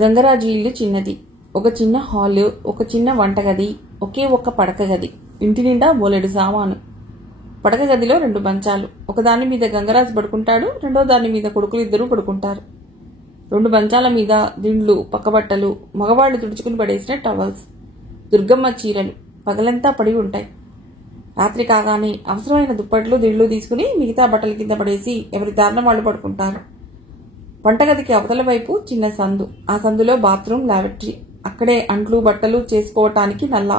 గంగరాజు ఇల్లు చిన్నది. ఒక చిన్న హాలు, ఒక చిన్న వంటగది, ఒకే ఒక్క పడక గది. ఇంటి నిండా బోలెడు సామాను. పడక గదిలో 2 మంచాలు. ఒకదాని మీద గంగరాజు పడుకుంటాడు, రెండో దాని మీద కొడుకులిద్దరూ పడుకుంటారు. 2 మంచాల మీద దిండ్లు, పక్కబట్టలు, మగవాళ్లు తుడుచుకుని పడేసిన టవల్స్, దుర్గమ్మ చీరలు పగలంతా పడి ఉంటాయి. రాత్రి కాగానే అవసరమైన దుప్పట్లు, దిండ్లు తీసుకుని మిగతా బట్టల కింద పడేసి ఎవరి దారిన వాళ్ళు పడుకుంటారు. వంటగదికి అవతల వైపు చిన్న సందు. ఆ సందులో బాత్రూమ్, లాబరేటరీ. అక్కడే అంట్లు, బట్టలు చేసుకోవటానికి నల్లా.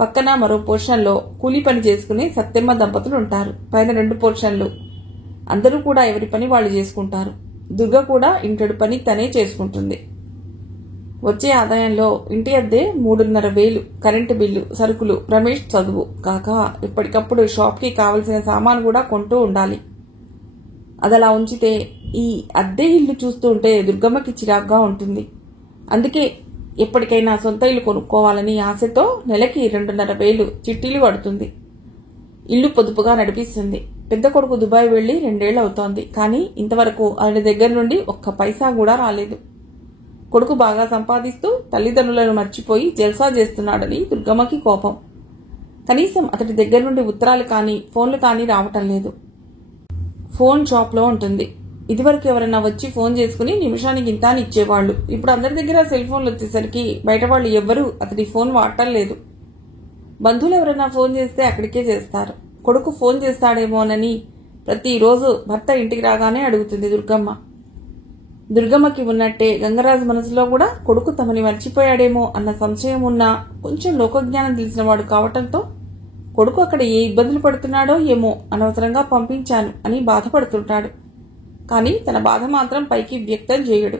పక్కన మరో పోర్షన్లో కూలీ పని చేసుకునే సత్తెమ్మ దంపతులు ఉంటారు. పైన 2 పోర్షన్లు. అందరూ కూడా ఎవరి పని వాళ్ళు చేసుకుంటారు. దుర్గ కూడా ఇంటడి పని తనే చేసుకుంటుంది. వచ్చే ఆదాయంలో ఇంటి అద్దె 3,500, కరెంటు బిల్లు, సరుకులు, రమేష్ చదువు కాక ఎప్పటికప్పుడు షాప్కి కావలసిన సామాను కూడా కొంటూ ఉండాలి. అదలా ఉంచితే ఈ అద్దె ఇల్లు చూస్తూ ఉంటే దుర్గమ్మకి చిరాగ్గా ఉంటుంది. అందుకే ఎప్పటికైనా సొంత ఇల్లు కొనుక్కోవాలని ఆశతో నెలకి 2,500 చిట్టీలు కడుతుంది. ఇల్లు పొదుపుగా నడిపిస్తుంది. పెద్ద కొడుకు దుబాయ్ వెళ్లి 2 ఏళ్లు అవుతోంది. కానీ ఇంతవరకు ఆయన దగ్గర నుండి ఒక్క పైసా కూడా రాలేదు. కొడుకు బాగా సంపాదిస్తూ తల్లిదండ్రులను మర్చిపోయి జల్సా చేస్తున్నాడని దుర్గమ్మకి కోపం. కనీసం అతడి దగ్గర నుండి ఉత్తరాలు కానీ ఫోన్లు కానీ రావటం లేదు. ఫోన్ షాప్లో ఉంటుంది. ఇదివరకు ఎవరైనా వచ్చి ఫోన్ చేసుకుని నిమిషానికి ఇంత అని ఇచ్చేవాళ్లు. ఇప్పుడు అందరి దగ్గర సెల్ ఫోన్లు వచ్చేసరికి బయట వాళ్ళు ఎవ్వరూ అతడి ఫోన్ వాడటం లేదు. బంధువులు ఎవరైనా ఫోన్ చేస్తే అక్కడికే చేస్తారు. కొడుకు ఫోన్ చేస్తాడేమోనని ప్రతిరోజు భర్త ఇంటికి రాగానే అడుగుతుంది దుర్గమ్మ. దుర్గమ్మకి ఉన్నట్టే గంగరాజు మనసులో కూడా కొడుకు తమని మర్చిపోయాడేమో అన్న సంశయం ఉన్నా కొంచెం లోకజ్ఞానం తెలిసినవాడు కావటంతో కొడుకు అక్కడ ఏ ఇబ్బందులు పడుతున్నాడో ఏమో అనవసరంగా పంపించాను అని బాధపడుతుంటాడు. కానీ తన బాధ మాత్రం పైకి వ్యక్తం చేయడు.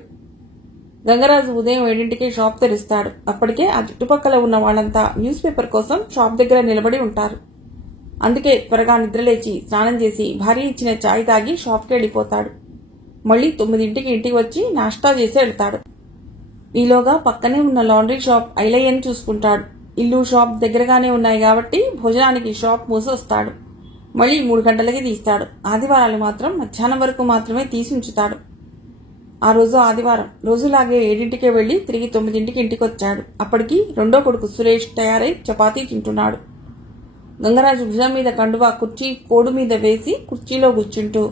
గంగరాజు ఉదయం 7ంటికే షాప్ తెరుస్తాడు. అప్పటికే ఆ చుట్టుపక్కల ఉన్న వాళ్ళంతా న్యూస్ పేపర్ కోసం షాప్ దగ్గర నిలబడి ఉంటారు. అందుకే త్వరగా నిద్రలేచి స్నానం చేసి భార్య ఇచ్చిన చాయ్ తాగి షాప్కి వెళ్ళిపోతాడు. మళ్లీ 9ంటికి ఇంటికి వచ్చి నాష్టా చేసి వెళ్తాడు. ఈలోగా పక్కనే ఉన్న లాండ్రీ షాప్ ఐలయ్యని చూసుకుంటాడు. ఇల్లు, షాప్ దగ్గరగానే ఉన్నాయి కాబట్టి భోజనానికి షాప్ మూసి వస్తాడు. మళ్లీ 3 గంటలకి తీస్తాడు. ఆదివారాలు మాత్రం మధ్యాహ్నం వరకు మాత్రమే తీసి ఉంచుతాడు. ఆ రోజు ఆదివారం. రోజులాగే 7ంటికే వెళ్లి తిరిగి 9ంటికి ఇంటికి వచ్చాడు. అప్పటికి రెండో కొడుకు సురేష్ తయారై చపాతీ తింటున్నాడు. గంగరాజు భుజం మీద కండువా కుర్చీ కోడు మీద వేసి కుర్చీలో కూర్చుంటూ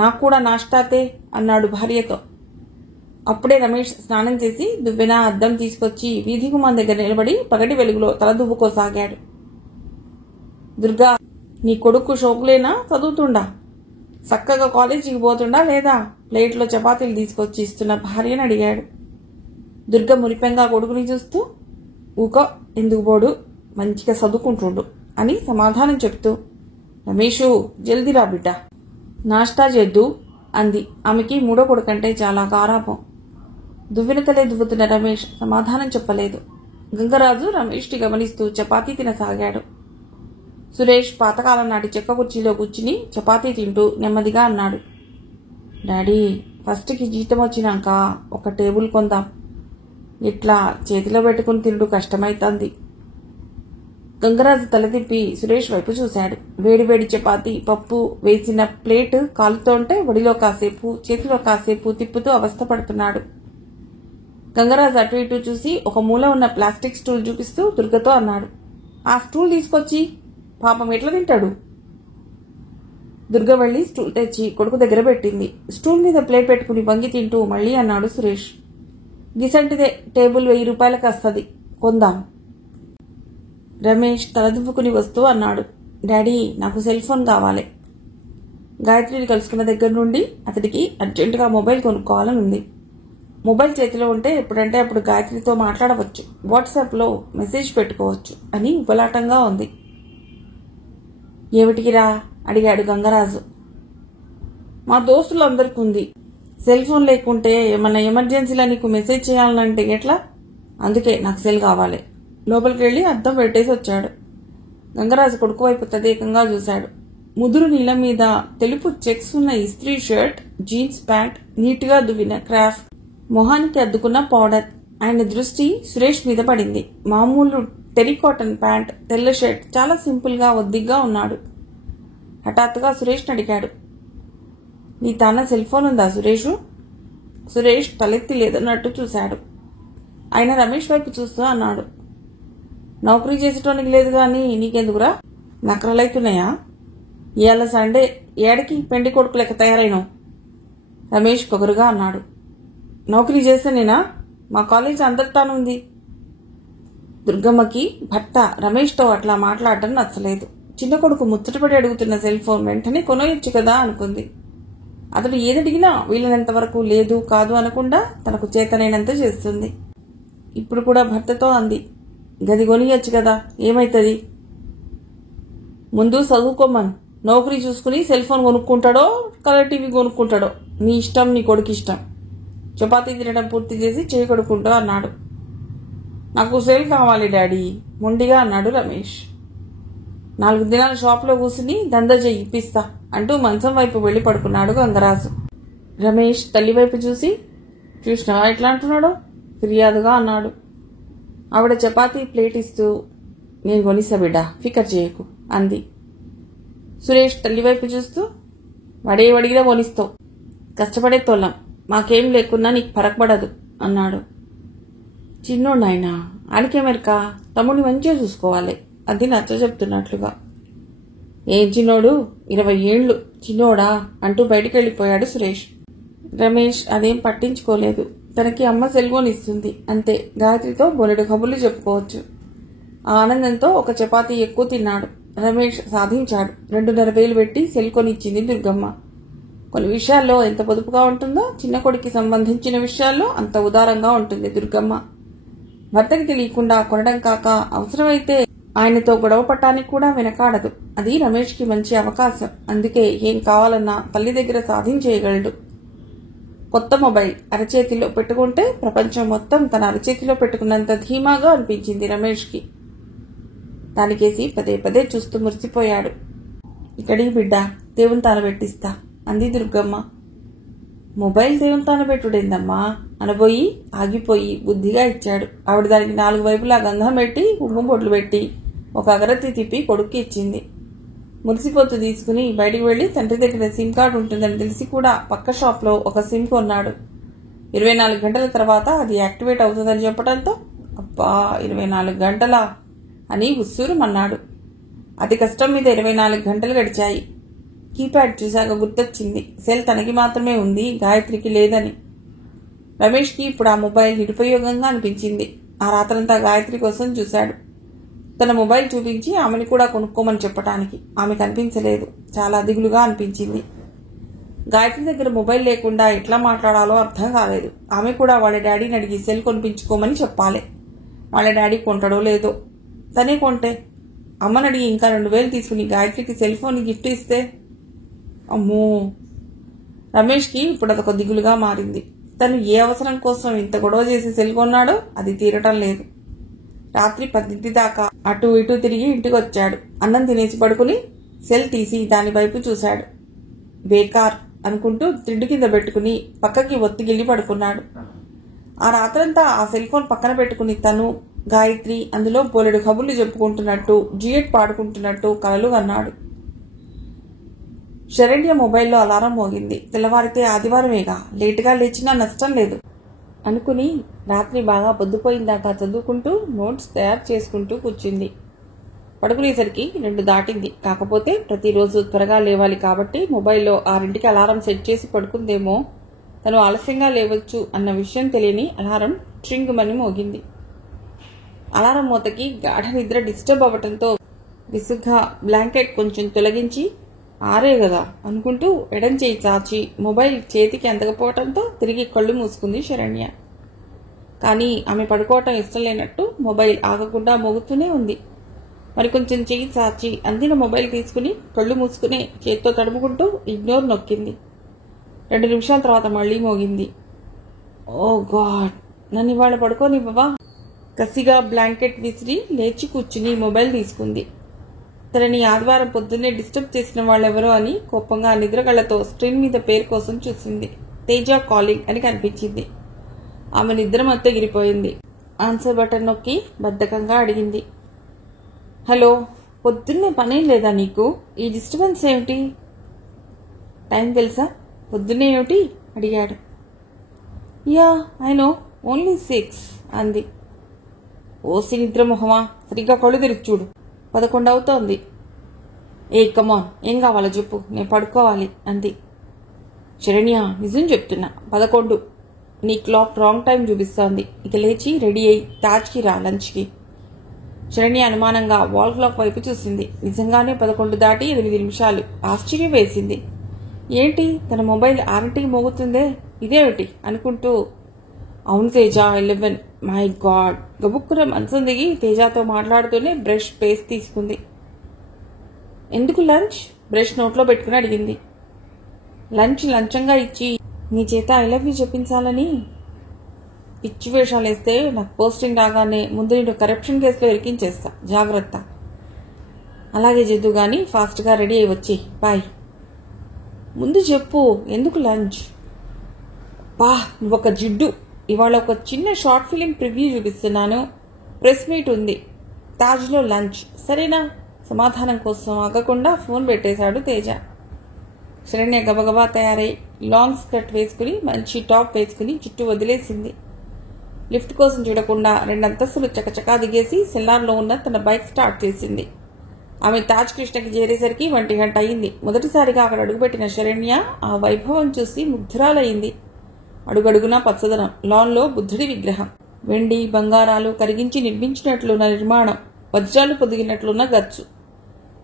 నాకు కూడా నాష్టాతే అన్నాడు భార్యతో. అప్పుడే రమేష్ స్నానం చేసి దువ్వెన, అద్దం తీసుకొచ్చి వీధి గుమ్మం దగ్గర నిలబడి పగటి వెలుగులో తల దువ్వుకోసాగాడు. దుర్గా, నీ కొడుకు షోకులేనా, చదువుతుండా? చక్కగా కాలేజీకి పోతుండా లేదా? ప్లేట్లో చపాతీలు తీసుకొచ్చి ఇస్తున్న భార్యను అడిగాడు. దుర్గ మురిపెంగా కొడుకుని చూస్తూ ఊకో, ఎందుకు పోడు, మంచిగా చదువుకుంటుండు అని సమాధానం చెప్తూ రమేషు జల్దీరా బిడ్డ, నాష్టా చేద్దు అంది. ఆమెకి మూడో కొడుకంటే చాలా గారాపం. దువ్వెనతలే దువ్వుతున్న రమేష్ సమాధానం చెప్పలేదు. గంగరాజు రమేష్ని గమనిస్తూ చపాతీ తినసాగాడు. సురేష్ పాతకాలం నాటి చెక్క కుర్చీలో కూర్చుని చపాతీ తింటూ నెమ్మదిగా అన్నాడు. డాడీ, ఫస్ట్కి జీతం వచ్చినాక ఒక టేబుల్ కొందాం. ఇట్లా చేతిలో పెట్టుకుని తింటూ కష్టమైతుంది. గంగరాజు తల తిప్పి సురేష్ వైపు చూశాడు. వేడివేడి చపాతీ, పప్పు వేసిన ప్లేట్ కాలుతోంటే ఒడిలో కాసేపు, చేతిలో కాసేపు తిప్పుతూ అవస్థపడుతున్నాడు. గంగరాజు అటు ఇటు చూసి ఒక మూల ఉన్న ప్లాస్టిక్ స్టూల్ చూపిస్తూ దుర్గతో అన్నాడు. ఆ స్టూల్ తీసుకొచ్చి, పాపం ఎట్లా తింటాడు? దుర్గ వెళ్లి స్టూల్ తెచ్చి కొడుకు దగ్గర పెట్టింది. స్టూల్ మీద ప్లేట్ పెట్టుకుని వంగి తింటూ మళ్లీ అన్నాడు సురేష్. గిసంటిదే టేబుల్ 1000 రూపాయలకు వస్తుంది, కొందాం. రమేష్ తలదువ్వుకుని వస్తూ అన్నాడు. డాడీ, నాకు సెల్ ఫోన్ కావాలి. గాయత్రిని కలుసుకున్న దగ్గర నుండి అతడికి అర్జెంటుగా మొబైల్ కొనుక్కోవాలని ఉంది. మొబైల్ చేతిలో ఉంటే ఎప్పుడంటే అప్పుడు గాయత్రితో మాట్లాడవచ్చు, వాట్సాప్లో మెసేజ్ పెట్టుకోవచ్చు అని ఉబలాటంగా ఉంది. ఏమిటికిరా అడిగాడు గంగరాజు. మా దోస్తులందరికీ ఉంది. సెల్ ఫోన్ లేకుంటే ఏమన్నా ఎమర్జెన్సీలా నీకు మెసేజ్ చేయాలంటే ఎట్లా? అందుకే నాకు సెల్ కావాలి. లోపలికి వెళ్లి అద్దం పెట్టేసి వచ్చాడు. గంగరాజు కొడుకు వైపు తదేకంగా చూశాడు. ముదురు నీలం మీద తెలుపు చెక్స్ ఉన్న ఇస్త్రీ షర్ట్, జీన్స్ ప్యాంట్, నీట్ గా దువ్విన క్రాఫ్ట్, మొహానికి అద్దుకున్న పౌడర్. ఆయన దృష్టి సురేష్ మీద పడింది. మామూలు టెరికాటన్ ప్యాంట్, తెల్ల షర్ట్, చాలా సింపుల్ గా ఒద్దిగ్గా ఉన్నాడు. హఠాత్తుగా సురేష్ని అడిగాడు. నీ తాన సెల్ ఫోన్ ఉందా సురేషు? సురేష్ తలెత్తి లేదన్నట్టు చూశాడు. ఆయన రమేష్ వైపు చూస్తూ అన్నాడు, నౌకరీ చేసేటోనికి లేదు గాని నీకెందుకురా, నకరలైతున్నాయా? ఇవాళ సండే, ఏడకి పెండి కొడుకు లెక్క తయారైనావు? రమేష్ పొగరుగా అన్నాడు. నౌకరీ చేస్తేనేనా? మా కాలేజ్ అందరితానుంది. దుర్గమ్మకి భర్త రమేష్తో అట్లా మాట్లాడటం నచ్చలేదు. చిన్న కొడుకు ముచ్చటపడి అడుగుతున్న సెల్ ఫోన్ వెంటనే కొనయొచ్చు కదా అనుకుంది. అతడు ఏదడిగినా వీలైనంత వరకు లేదు కాదు అనకుండా తనకు చేతనైనంత చేస్తుంది. ఇప్పుడు కూడా భర్తతో అంది, గది కొనియొచ్చు కదా, ఏమైతుంది? ముందు చదువుకోమను, నౌకరీ చూసుకుని సెల్ ఫోన్ కొనుక్కుంటాడో కలర్ టీవీ కొనుక్కుంటాడో నీ ఇష్టం, నీ కొడుకు ఇష్టం. చపాతీ తినడం పూర్తి చేసి చేయి కడుక్కుంటూ అన్నాడు. నాకు సెల్ కావాలి డాడీ, మొండిగా అన్నాడు రమేష్. 4 దినాల షాప్లో కూర్చుని దందా చెయ్యి ఇప్పిస్తా అంటూ మంచం వైపు వెళ్లి పడుకున్నాడు గంగరాజు. రమేష్ తల్లి వైపు చూసినావా ఎట్లా అంటున్నాడో ఫిర్యాదుగా అన్నాడు. ఆవిడ చపాతీ ప్లేట్ ఇస్తూ, నేను కొనిస్తా బిడ్డ, ఫికర్ చేయకు అంది. సురేష్ తల్లి వైపు చూస్తూ, వడిగినా కొనిస్తావు, కష్టపడే తోలం, మాకేం లేకున్నా నీకు పరకపడదు అన్నాడు. చిన్నోడు నాయనా, ఆడికేమెరకా, తమ్ముడిని మంచిగా చూసుకోవాలి అది నచ్చ చెప్తున్నట్లుగా. ఏం చిన్నోడు, 20 ఏళ్లు చిన్నోడా అంటూ బయటికి వెళ్ళిపోయాడు సురేష్. రమేష్ అదేం పట్టించుకోలేదు. తనకి అమ్మ సెల్ఫోన్ ఇస్తుంది అంతే. గాయత్రితో బోలెడు కబుర్లు చెప్పుకోవచ్చు. ఆ ఆనందంతో ఒక చపాతీ ఎక్కువ తిన్నాడు. రమేష్ సాధించాడు. 2,500 పెట్టి సెల్ కొనిచ్చింది దుర్గమ్మ. కొన్ని విషయాల్లో ఎంత పొదుపుగా ఉంటుందో చిన్న కొడుకు సంబంధించిన విషయాల్లో అంత ఉదారంగా ఉంటుంది దుర్గమ్మ. భర్తకి తెలియకుండా కొనడం కాక అవసరమైతే ఆయనతో గొడవ పట్టానికి కూడా వెనకాడదు. అది రమేష్కి మంచి అవకాశం. అందుకే ఏం కావాలన్నా తల్లి దగ్గర సాధించేయగలడు. కొత్త మొబైల్ అరచేతిలో పెట్టుకుంటే ప్రపంచం మొత్తం తన అరచేతిలో పెట్టుకున్నంత ధీమాగా అనిపించింది రమేష్కి. దానికేసి పదే చూస్తూ మురిసిపోయాడు. ఇక్కడికి బిడ్డ, దేవుని తాను పెట్టిస్తా అంది దుర్గమ్మ. మొబైల్ దేవుని తాను పెట్టుడేందమ్మా అనబోయి ఆగిపోయి బుద్ధిగా ఇచ్చాడు. ఆవిడ దానికి 4 వైపులా గంధం పెట్టి కుంకుమ బొట్లు పెట్టి ఒక అగరత్తి తిప్పి కొడుక్కి ఇచ్చింది. మురిసిపోతూ తీసుకుని బయటికి వెళ్లి తండ్రి దగ్గర సిమ్ కార్డు ఉంటుందని తెలిసి కూడా పక్క షాప్లో ఒక సిమ్ కొన్నాడు. 24 గంటల తర్వాత అది యాక్టివేట్ అవుతుందని చెప్పడంతో, అబ్బా 24 గంటలా అని ఉస్సూరుమన్నాడు. అతి కష్టం మీద 24 గంటలు గడిచాయి. కీప్యాడ్ చూశాక గుర్తొచ్చింది, సెల్ తనకి మాత్రమే ఉంది, గాయత్రికి లేదని. రమేష్కి ఇప్పుడు ఆ మొబైల్ నిరుపయోగంగా అనిపించింది. ఆ రాత్రంతా గాయత్రి కోసం చూశాడు. తన మొబైల్ చూపించి ఆమెను కూడా కొనుక్కోమని చెప్పటానికి ఆమె కనిపించలేదు. చాలా దిగులుగా అనిపించింది. గాయత్రి దగ్గర మొబైల్ లేకుండా ఎట్లా మాట్లాడాలో అర్థం కాలేదు. ఆమె కూడా వాళ్ళ డాడీని అడిగి సెల్ కొనిపించుకోమని చెప్పాలి. వాళ్ళ డాడీ కొంటాడో లేదో. తనే కొంటే అమ్మని అడిగి ఇంకా 2,000 తీసుకుని గాయత్రికి సెల్ ఫోన్ గిఫ్ట్ ఇస్తే, అమ్మో. రమేష్కి ఇప్పుడు అదొక దిగులుగా మారింది. తను ఏ అవసరం కోసం ఇంత గొడవ చేసి సెల్ కొన్నాడో అది తీరటం లేదు. రాత్రి 10 దాకా అటు ఇటు తిరిగి ఇంటికి వచ్చాడు. అన్నం తినేసి పడుకుని సెల్ తీసి దాని వైపు చూశాడు. బేకార్ అనుకుంటూ త్రిడ్డు కింద పెట్టుకుని పక్కకి ఒత్తిగిల్లి పడుకున్నాడు. ఆ రాత్రంతా ఆ సెల్ ఫోన్ పక్కన పెట్టుకుని తను, గాయత్రి అందులో బోలెడు కబుర్లు చెప్పుకుంటున్నట్టు, డ్యూయెట్ పాడుకుంటున్నట్టు కలలు అన్నాడు. శరణ్య మొబైల్లో అలారం మోగింది. తెల్లవారితే ఆదివారమేగా, లేటుగా లేచినా నష్టం లేదు అనుకుని రాత్రి బాగా పొద్దుపోయిందాకా చదువుకుంటూ నోట్స్ తయారు చేసుకుంటూ కూర్చుంది. పడుకునేసరికి 2 దాటింది. కాకపోతే ప్రతిరోజు త్వరగా లేవాలి కాబట్టి మొబైల్లో 6ంటికి అలారం సెట్ చేసి పడుకుందేమో, తను ఆలస్యంగా లేవచ్చు అన్న విషయం తెలియని అలారం ట్రింగుమని మోగింది. అలారం మూతకి గాఢ నిద్ర డిస్టర్బ్ అవ్వటంతో విసుగ్గా బ్లాంకెట్ కొంచెం తొలగించి ఆరే కదా అనుకుంటూ ఎడం చేయి చాచి మొబైల్ చేతికి అందకపోవడంతో తిరిగి కళ్ళు మూసుకుంది శరణ్య. కానీ ఆమె పడుకోవటం ఇష్టం లేనట్టు మొబైల్ ఆగకుండా మోగుతూనే ఉంది. మరికొంచెం చేయి చాచి అందిన మొబైల్ తీసుకుని కళ్ళు మూసుకుని చేత్తో తడుముకుంటూ ఇగ్నోర్ నొక్కింది. 2 నిమిషాల తర్వాత మళ్లీ మోగింది. ఓ గాడ్, నన్ను ఇవాళ పడుకోనివ్వవా? కసిగా బ్లాంకెట్ విసిరి లేచి కూర్చుని మొబైల్ తీసుకుంది. తనని ఆదివారం పొద్దున్నే డిస్టర్బ్ చేసిన వాళ్ళెవరో అని కోపంగా నిద్రగళ్లతో స్క్రీన్ మీద పేరు కోసం చూసింది. తేజ కాలింగ్ అని కనిపించింది. ఆమె నిద్ర మొత్తం ఎగిరిపోయింది. ఆన్సర్ బటన్ నొక్కి బద్ధకంగా అడిగింది, హలో, పొద్దున్నే పనేం లేదా నీకు? ఈ డిస్టర్బెన్స్ ఏమిటి? టైం తెలుసా? పొద్దున్నే ఏమిటి అడిగాడు. యా ఐ నో, ఓన్లీ 6 అంది. ఓసి నిద్రమొహమా, సరిగ్గా కళ్ళు తెరిచి చూడు, 11 అవుతోంది. ఏ కమాన్, ఏం కావాలో చెప్పు, నేను పడుకోవాలి అంది. శరణ్య, నిజం చెప్తున్నా, 11. నీ క్లాక్ రాంగ్ టైం చూపిస్తోంది. ఇక లేచి రెడీ అయ్యి తాజ్కి రా లంచ్కి. శరణ్య అనుమానంగా వాల్ క్లాక్ వైపు చూసింది. నిజంగానే 11 దాటి 8 నిమిషాలు. ఆశ్చర్యం వేసింది. ఏంటి, తన మొబైల్ 6కి మోగుతుందే, ఇదేమిటి అనుకుంటూ, అవును తేజ, 11. My God. గబుక్కున మనసం దిగి తేజతో మాట్లాడుతూనే బ్రష్ పేస్ట్ తీసుకుంది. ఎందుకు లంచ్? బ్రష్ నోట్లో పెట్టుకుని అడిగింది. లంచ్ లంచంగా ఇచ్చి నీ చేత ఐ లవ్ యూ చెప్పించాలని. పిచ్చి వేషాలు వేస్తే నాకు పోస్టింగ్ రాగానే ముందు నేను కరప్షన్ కేసులో ఇరికించేస్తా, జాగ్రత్త. అలాగే జద్దు గాని, ఫాస్ట్గా రెడీ అయ్యి వచ్చి బాయ్. ముందు చెప్పు, ఎందుకు లంచ్? నువ్వొక జిడ్డు. ఇవాళ ఒక చిన్న షార్ట్ ఫిలిం ప్రివ్యూ చూపిస్తున్నాను, ప్రెస్ మీట్ ఉంది, తాజ్లో లంచ్, సరేనా? సమాధానం కోసం ఆగకుండా ఫోన్ పెట్టేశాడు తేజ. శరణ్య గబగబా తయారై లాంగ్ స్కర్ట్ వేసుకుని మంచి టాప్ వేసుకుని చుట్టూ వదిలేసింది. లిఫ్ట్ కోసం చూడకుండా 2 అంతస్తులు చకచకా దిగేసి సెల్లార్లో ఉన్న తన బైక్ స్టార్ట్ చేసింది. ఆమె తాజ్ కృష్ణకి చేరేసరికి 1 గంట అయింది. మొదటిసారిగా అక్కడ అడుగుపెట్టిన శరణ్య ఆ వైభవం చూసి ముగ్ధురాలయ్యింది. అడుగడుగునా పచ్చదనం, లాన్లో బుద్ధుడి విగ్రహం, వెండి బంగారాలు కరిగించి నిర్మించినట్లున్న నిర్మాణం, వజ్రాలు పొదిగినట్లున్న గచ్చు.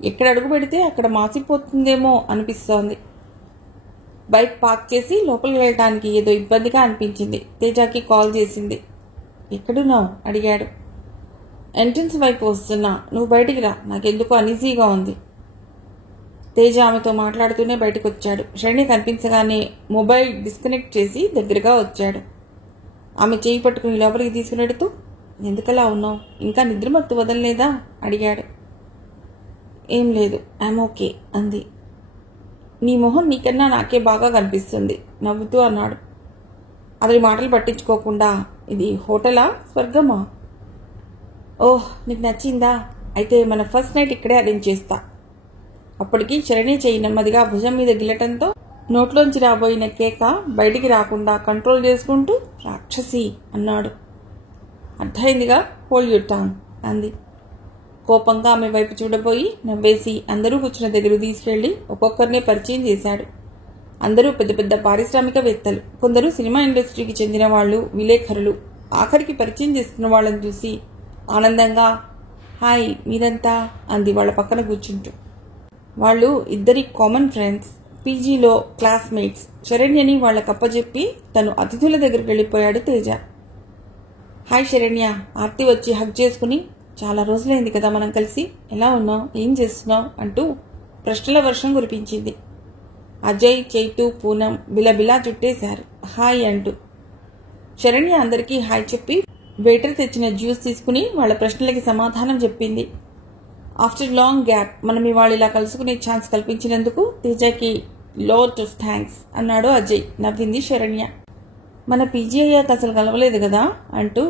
ఎక్కడ అడుగు పెడితే అక్కడ మాసిపోతుందేమో అనిపిస్తోంది. బైక్ పార్క్ చేసి లోపలికి వెళ్ళటానికి ఏదో ఇబ్బందిగా అనిపించింది. తేజకి కాల్ చేసింది. ఎక్కడున్నావు అడిగాడు. ఎంట్రన్స్ వైపు వస్తున్నా, నువ్వు బయటికి రా, నాకెందుకో అనీజీగా ఉంది. తేజ ఆమెతో మాట్లాడుతూనే బయటకు వచ్చాడు. శరణ్య కనిపించగానే మొబైల్ డిస్కనెక్ట్ చేసి దగ్గరగా వచ్చాడు. ఆమె చేయి పట్టుకుని లోపలికి తీసుకునేడుతూ, ఎందుకలా ఉన్నావు, ఇంకా నిద్రమత్తు వదలలేదా అడిగాడు. ఏం లేదు, ఐఎమ్ ఓకే అంది. నీ మొహం నీకన్నా నాకే బాగా కనిపిస్తుంది నవ్వుతూ అన్నాడు. అతడి మాటలు పట్టించుకోకుండా, ఇది హోటలా స్వర్గమా? ఓహ్, నీకు నచ్చిందా? అయితే మన ఫస్ట్ నైట్ ఇక్కడే అరేంజ్ చేస్తా. అప్పటికి శరణ్య చెయ్యి నెమ్మదిగా భుజం మీద గిల్లటంతో నోట్లోంచి రాబోయిన కేక బయటికి రాకుండా కంట్రోల్ చేసుకుంటూ, రాక్షసి అన్నాడు. అర్థమైందిగా, హోల్డ్ యువర్ టంగ్ అంది. కోపంగా ఆమె వైపు చూడబోయి నవ్వేసి అందరూ కూర్చున్న దగ్గర తీసుకెళ్లి ఒక్కొక్కరినే పరిచయం చేశాడు. అందరూ పెద్ద పెద్ద పారిశ్రామికవేత్తలు, కొందరు సినిమా ఇండస్ట్రీకి చెందిన వాళ్ళు, విలేఖరులు. ఆఖరికి పరిచయం చేస్తున్న వాళ్ళని చూసి ఆనందంగా, హాయ్ మీరంతా అంది వాళ్ళ పక్కన కూర్చుంటూ. వాళ్ళు ఇద్దరి కామన్ ఫ్రెండ్స్, పీజీలో క్లాస్మేట్స్. శరణ్యని వాళ్ళకప్పచెప్పి తను అతిథుల దగ్గరికి వెళ్ళిపోయాడు తేజ. హాయ్ శరణ్య, ఆర్తి వచ్చి హగ్ చేసుకుని, చాలా రోజులైంది కదా మనం కలిసి, ఎలా ఉన్నావు, ఏం చేస్తున్నావు అంటూ ప్రశ్నల వర్షం కురిపించింది. అజయ్, చైతు, పూనం బిలబిలా చుట్టేశారు హాయ్ అంటూ. శరణ్య అందరికీ హాయ్ చెప్పి వెయిటర్ తెచ్చిన జ్యూస్ తీసుకుని వాళ్ళ ప్రశ్నలకి సమాధానం చెప్పింది. ఆఫ్టర్ లాంగ్ గ్యాప్ మనం ఇవాళ ఇలా కలుసుకునే ఛాన్స్ కల్పించినందుకు తేజకి లాట్ ఆఫ్ థ్యాంక్స్ అన్నాడు అజయ్. నవ్వింది శరణ్య. మన పీజీ అయ్యాక అసలు కలవలేదు కదా అంటూ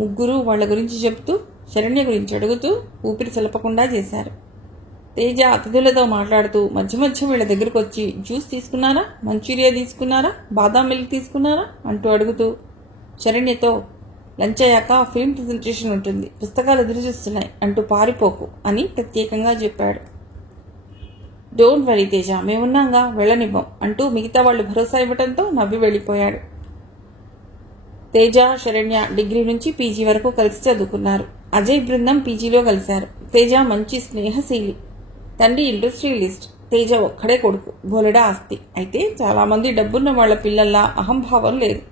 ముగ్గురు వాళ్ల గురించి చెప్తూ శరణ్య గురించి అడుగుతూ ఊపిరి సలపకుండా చేశారు. తేజ అతిథులతో మాట్లాడుతూ మధ్య మధ్య వీళ్ళ దగ్గరకు వచ్చి, జ్యూస్ తీసుకున్నారా, మంచూరియా తీసుకున్నారా, బాదాం మిల్క్ తీసుకున్నారా అంటూ అడుగుతూ శరణ్యతో, లంచ్ అయ్యాక ఫిల్మ్ ప్రెజెంటేషన్ ఉంటుంది, పుస్తకాలు ఎదురు చూస్తున్నాయి అంటూ పారిపోకు అని ప్రత్యేకంగా చెప్పాడు. డోంట్ వరీ తేజ, మేమున్నాగా, వెళ్ళనివ్వం అంటూ మిగతా వాళ్ళు భరోసా ఇవ్వడంతో నవ్వి వెళ్లిపోయాడు. తేజ, శరణ్య డిగ్రీ నుంచి పీజీ వరకు కలిసి చదువుకున్నారు. అజయ్ బృందం పీజీలో కలిశారు. తేజ మంచి స్నేహశీలి, తండ్రి ఇండస్ట్రియలిస్ట్, తేజ ఒక్కడే కొడుకు, బోలెడా ఆస్తి. అయితే చాలా మంది డబ్బున్న వాళ్ల పిల్లల్లా అహంభావం లేదు.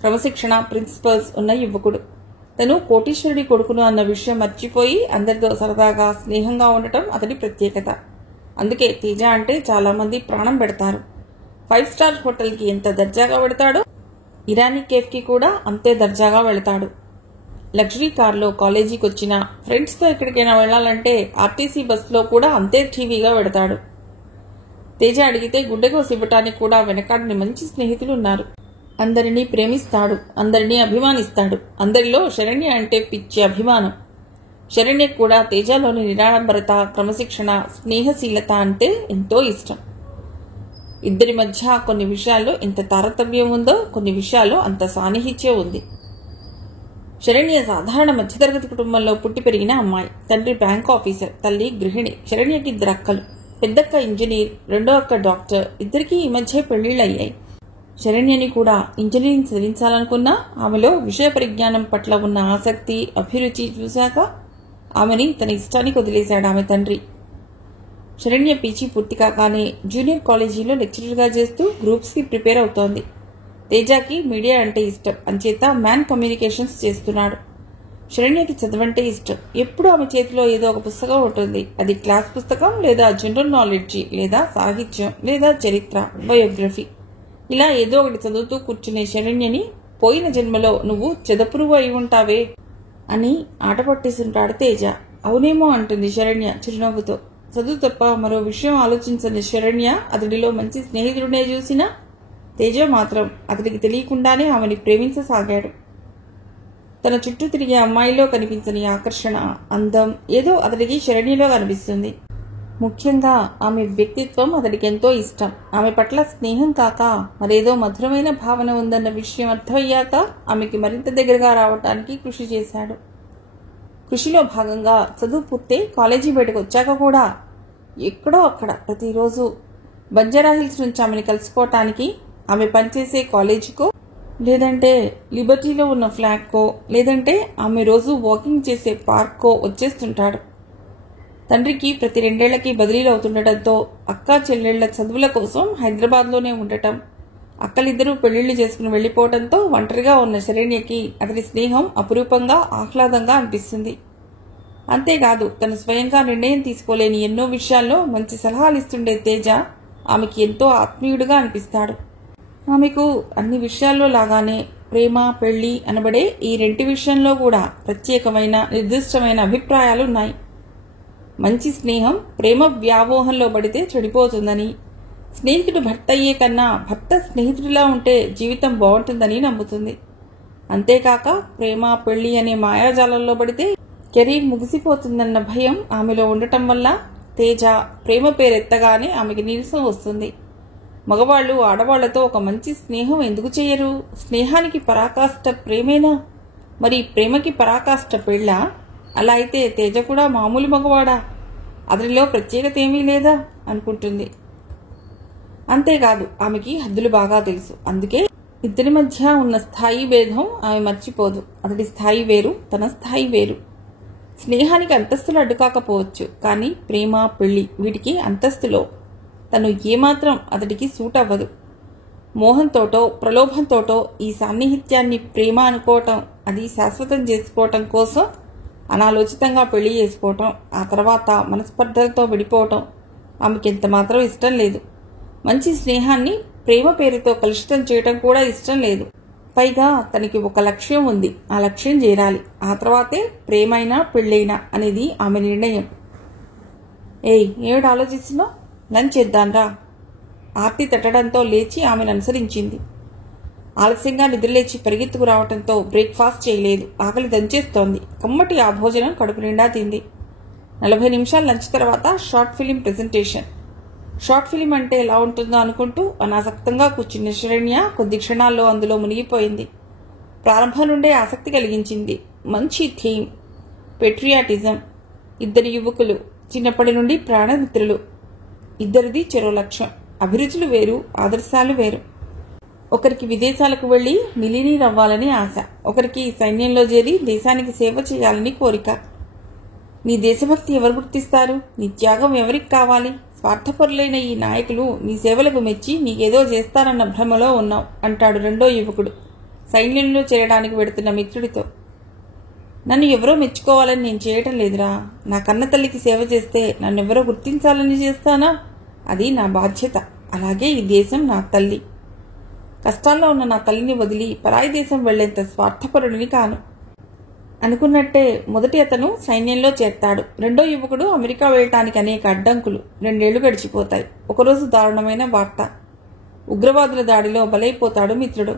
క్రమశిక్షణ, ప్రిన్సిపల్స్ ఉన్న యువకుడు. తను కోటీశ్వరుడి కొడుకును అన్న విషయం మర్చిపోయి అందరితో సరదాగా స్నేహంగా ఉండటం అతడి ప్రత్యేకత. అందుకే తేజ అంటే చాలా మంది ప్రాణం పెడతారు. 5 స్టార్ హోటల్కి ఎంత దర్జాగా వెడతాడో ఇరానీ కేఫ్కి కూడా అంతే దర్జాగా వెళతాడు. లగ్జరీ కార్లో కాలేజీకి వచ్చిన ఫ్రెండ్స్తో ఎక్కడికైనా వెళ్లాలంటే ఆర్టీసీ బస్సులో కూడా అంతే టీవీగా వెడతాడు. తేజ అడిగితే గుడ్డెకోసి ఇవ్వటానికి కూడా వెనకాడని మంచి స్నేహితులు ఉన్నారు. అందరినీ ప్రేమిస్తాడు, అందరినీ అభిమానిస్తాడు. అందరిలో శరణ్య అంటే పిచ్చి అభిమానం. శరణ్య కూడా తేజలోని నిరాడంబరత, క్రమశిక్షణ, స్నేహశీలత అంటే ఎంతో ఇష్టం. ఇద్దరి మధ్య కొన్ని విషయాల్లో ఎంత తారతమ్యం ఉందో కొన్ని విషయాల్లో అంత సాన్నిహిత్యం ఉంది. శరణ్య సాధారణ మధ్యతరగతి కుటుంబంలో పుట్టి పెరిగిన అమ్మాయి. తండ్రి బ్యాంక్ ఆఫీసర్, తల్లి గృహిణి. శరణ్యకి 2 అక్కలు. పెద్దక్క ఇంజనీర్, రెండో అక్క డాక్టర్. ఇద్దరికీ ఈ మధ్య పెళ్లిళ్ళయ్యాయి. శరణ్యని కూడా ఇంజనీరింగ్ చదివించాలనుకున్నా ఆమెలో విషయ పరిజ్ఞానం పట్ల ఉన్న ఆసక్తి, అభిరుచి చూశాక ఆమెని తన ఇష్టానికి వదిలేశాడు ఆమె తండ్రి. శరణ్య పీజీ పూర్తి కాగానే జూనియర్ కాలేజీలో లెక్చరర్గా చేస్తూ గ్రూప్స్కి ప్రిపేర్ అవుతోంది. తేజాకి మీడియా అంటే ఇష్టం, అంచేత మ్యాన్ కమ్యూనికేషన్స్ చేస్తున్నాడు. శరణ్యకి చదవంటే ఇష్టం. ఎప్పుడు ఆమె చేతిలో ఏదో ఒక పుస్తకం ఉంటుంది. అది క్లాస్ పుస్తకం, లేదా జనరల్ నాలెడ్జి, లేదా సాహిత్యం, లేదా చరిత్ర, బయోగ్రఫీ. ఇలా ఏదో ఒకటి చదువుతూ కూర్చునే శరణ్యని పోయిన జన్మలో నువ్వు చెదపురుగు అయి ఉంటావే అని ఆట పట్టేస్తుంటాడు తేజ. అవునేమో అంటుంది శరణ్య చిరునవ్వుతో. చదువు తప్ప మరో విషయం ఆలోచించని శరణ్య అతడిలో మంచి స్నేహితుడినే చూసినా తేజ మాత్రం అతడికి తెలియకుండానే ఆమెని ప్రేమించసాగాడు. తన చుట్టూ తిరిగే అమ్మాయిలో కనిపించని ఆకర్షణ, అందం ఏదో అతడికి శరణ్యలో కనిపిస్తుంది. ముఖ్యంగా ఆమె వ్యక్తిత్వం అతడికి ఎంతో ఇష్టం. ఆమె పట్ల స్నేహం కాక మరేదో మధురమైన భావన ఉందన్న విషయం అర్థమయ్యాక ఆమెకి మరింత దగ్గరగా రావటానికి కృషి చేశాడు. కృషిలో భాగంగా చదువు పూర్తి కాలేజీ బయటకు వచ్చాక కూడా ఎక్కడో అక్కడ ప్రతిరోజు బంజారాహిల్స్ నుంచి ఆమెను కలుసుకోవటానికి ఆమె పనిచేసే కాలేజీకో, లేదంటే లిబర్టీలో ఉన్న ఫ్లాట్కో, లేదంటే ఆమె రోజు వాకింగ్ చేసే పార్క్కో వచ్చేస్తుంటాడు. తండ్రికి ప్రతి 2 ఏళ్లకి బదిలీలు అవుతుండటంతో అక్క చెల్లెళ్ల చదువుల కోసం హైదరాబాద్లోనే ఉండటం, అక్కలిద్దరూ పెళ్లిళ్లు చేసుకుని వెళ్లిపోవడంతో ఒంటరిగా ఉన్న శరణ్యకి అతడి స్నేహం అపురూపంగా ఆహ్లాదంగా అనిపిస్తుంది. అంతేకాదు తను స్వయంగా నిర్ణయం తీసుకోలేని ఎన్నో విషయాల్లో మంచి సలహాలు ఇస్తుండే తేజ ఆమెకి ఎంతో ఆత్మీయుడుగా అనిపిస్తాడు. ఆమెకు అన్ని విషయాల్లో లాగానే ప్రేమ, పెళ్లి అనబడే ఈ 2 విషయంలో కూడా ప్రత్యేకమైన నిర్దిష్టమైన అభిప్రాయాలున్నాయి. మంచి స్నేహం ప్రేమ వ్యామోహంలో పడితే చెడిపోతుందని, స్నేహితుడు భర్త అయ్యే కన్నా భర్త స్నేహితుడిలా ఉంటే జీవితం బాగుంటుందని నమ్ముతుంది. అంతేకాక ప్రేమ, పెళ్లి అనే మాయాజాలంలో పడితే కెరీర్ ముగిసిపోతుందన్న భయం ఆమెలో ఉండటం వల్ల తేజ ప్రేమ పేరెత్తగానే ఆమెకి నీరసం వస్తుంది. మగవాళ్లు ఆడవాళ్లతో ఒక మంచి స్నేహం ఎందుకు చేయరు? స్నేహానికి పరాకాష్ట ప్రేమేనా? మరి ప్రేమకి పరాకాష్ట పెళ్ళా? అలా అయితే తేజ కూడా మామూలు మగవాడా? అతనిలో ప్రత్యేకత ఏమీ లేదా అనుకుంటుంది. అంతేకాదు ఆమెకి హద్దులు బాగా తెలుసు. అందుకే ఇద్దరి మధ్య ఉన్న స్థాయి భేదం ఆమె మర్చిపోదు. అతడి స్థాయి వేరు, తన స్థాయి వేరు. స్నేహానికి అంతస్తులు అడ్డుకాకపోవచ్చు, కానీ ప్రేమ, పెళ్లి వీటికి అంతస్తులో తను ఏమాత్రం అతడికి సూట్ అవ్వదు. మోహంతోటో ప్రలోభంతోటో ఈ సాన్నిహిత్యాన్ని ప్రేమ అనుకోవటం, అది శాశ్వతం చేసుకోవటం కోసం అనాలోచితంగా పెళ్లి చేసుకోవటం, ఆ తర్వాత మనస్పర్ధలతో విడిపోవటం ఆమెకి ఎంత మాత్రం ఇష్టం లేదు. మంచి స్నేహాన్ని ప్రేమ పేరుతో కలుషితం చేయటం కూడా ఇష్టం లేదు. పైగా తనకి ఒక లక్ష్యం ఉంది, ఆ లక్ష్యం చేరాలి, ఆ తర్వాతే ప్రేమైనా పెళ్ళైనా అనేది ఆమె నిర్ణయం. ఏమిటి ఆలోచిస్తున్నావు? లంచ్ చేద్దాంరా. ఆర్తి తట్టడంతో లేచి ఆమెను అనుసరించింది. ఆలస్యంగా నిద్రలేచి పరిగెత్తుకు రావడంతో బ్రేక్ఫాస్ట్ చేయలేదు. ఆకలి దంచేస్తోంది. కమ్మటి ఆ భోజనం కడుపు నిండా తింది. 40 నిమిషాల లంచ్ తర్వాత short film presentation. Short film అంటే ఎలా ఉంటుందో అనుకుంటూ అనాసక్తంగా కూర్చున్న శరణ్య కొద్ది క్షణాల్లో అందులో మునిగిపోయింది. ప్రారంభం నుండే ఆసక్తి కలిగించింది. మంచి థీమ్, పెట్రియాటిజం. 2 యువకులు, చిన్నప్పటి నుండి ప్రాణమిత్రులు. ఇద్దరిది చెరో లక్ష్యం. అభిరుచులు వేరు, ఆదర్శాలు వేరు. ఒకరికి విదేశాలకు వెళ్లి మిలీనీర్ అవ్వాలని ఆశ, ఒకరికి సైన్యంలో చేరి దేశానికి సేవ చేయాలని కోరిక. నీ దేశభక్తి ఎవరు గుర్తిస్తారు? నీ త్యాగం ఎవరికి కావాలి? స్వార్థపరులైన ఈ నాయకులు నీ సేవలకు మెచ్చి నీకేదో చేస్తారన్న భ్రమలో ఉన్నావు అంటాడు రెండో యువకుడు సైన్యంలో చేరడానికి వెడుతున్న మిత్రుడితో. నన్ను ఎవరో మెచ్చుకోవాలని నేను చేయటం లేదురా. నా కన్న తల్లికి సేవ చేస్తే నన్నెవరో గుర్తించాలని చేస్తానా? అది నా బాధ్యత. అలాగే ఈ దేశం నా తల్లి. కష్టాల్లో ఉన్న నా తల్లిని వదిలి పరాయి దేశం వెళ్లేంత స్వార్థపరుడిని కాను. అనుకున్నట్టే మొదటి అతను సైన్యంలో చేరతాడు. రెండో యువకుడు అమెరికా వెళ్ళటానికి అనేక అడ్డంకులు. 2 ఏళ్లు గడిచిపోతాయి. ఒకరోజు దారుణమైన వార్త. ఉగ్రవాదుల దాడిలో బలైపోతాడు మిత్రుడు.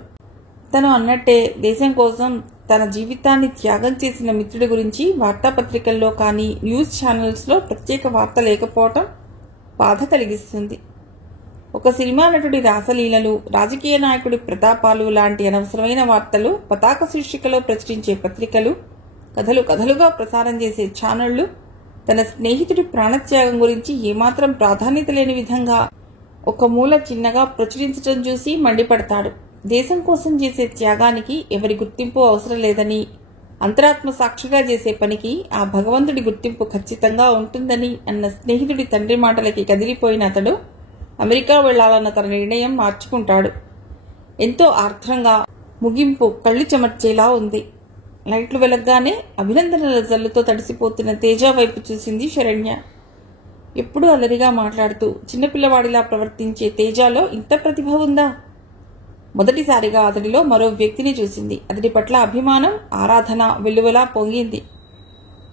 తను అన్నట్టే దేశం కోసం తన జీవితాన్ని త్యాగం చేసిన మిత్రుడి గురించి వార్తాపత్రికల్లో కానీ న్యూస్ ఛానల్స్లో ప్రత్యేక వార్త లేకపోవటం బాధ కలిగిస్తుంది. ఒక సినిమా నటుడి రాసలీలలు, రాజకీయ నాయకుడి ప్రతాపాలు లాంటి అనవసరమైన వార్తలు పతాక శీర్షికలో ప్రచురించే పత్రికలు, కథలు కథలుగా ప్రసారం చేసే ఛానళ్లు తన స్నేహితుడి ప్రాణత్యాగం గురించి ఏమాత్రం ప్రాధాన్యత లేని విధంగా ఒక మూల చిన్నగా ప్రచురించడం చూసి మండిపడతాడు. దేశం కోసం చేసే త్యాగానికి ఎవరి గుర్తింపు అవసరం లేదని, అంతరాత్మ సాక్షిగా చేసే పనికి ఆ భగవంతుడి గుర్తింపు ఖచ్చితంగా ఉంటుందని అన్న స్నేహితుడి తండ్రి మాటలకి కదిలిపోయిన అతడు అమెరికా వెళ్లాలన్న తన నిర్ణయం మార్చుకుంటాడు. ఎంతో ఆర్ద్రంగా ముగింపు కళ్ళు చెమర్చేలా ఉంది. లైట్లు వెలగ్గానే అభినందనల జల్లుతో తడిసిపోతున్న తేజ వైపు చూసింది శరణ్య. ఎప్పుడూ అల్లరిగా మాట్లాడుతూ చిన్నపిల్లవాడిలా ప్రవర్తించే తేజలో ఇంత ప్రతిభ ఉందా? మొదటిసారిగా అతడిలో మరో వ్యక్తిని చూసింది. అతడి పట్ల అభిమానం, ఆరాధన వెల్లువలా పొంగింది.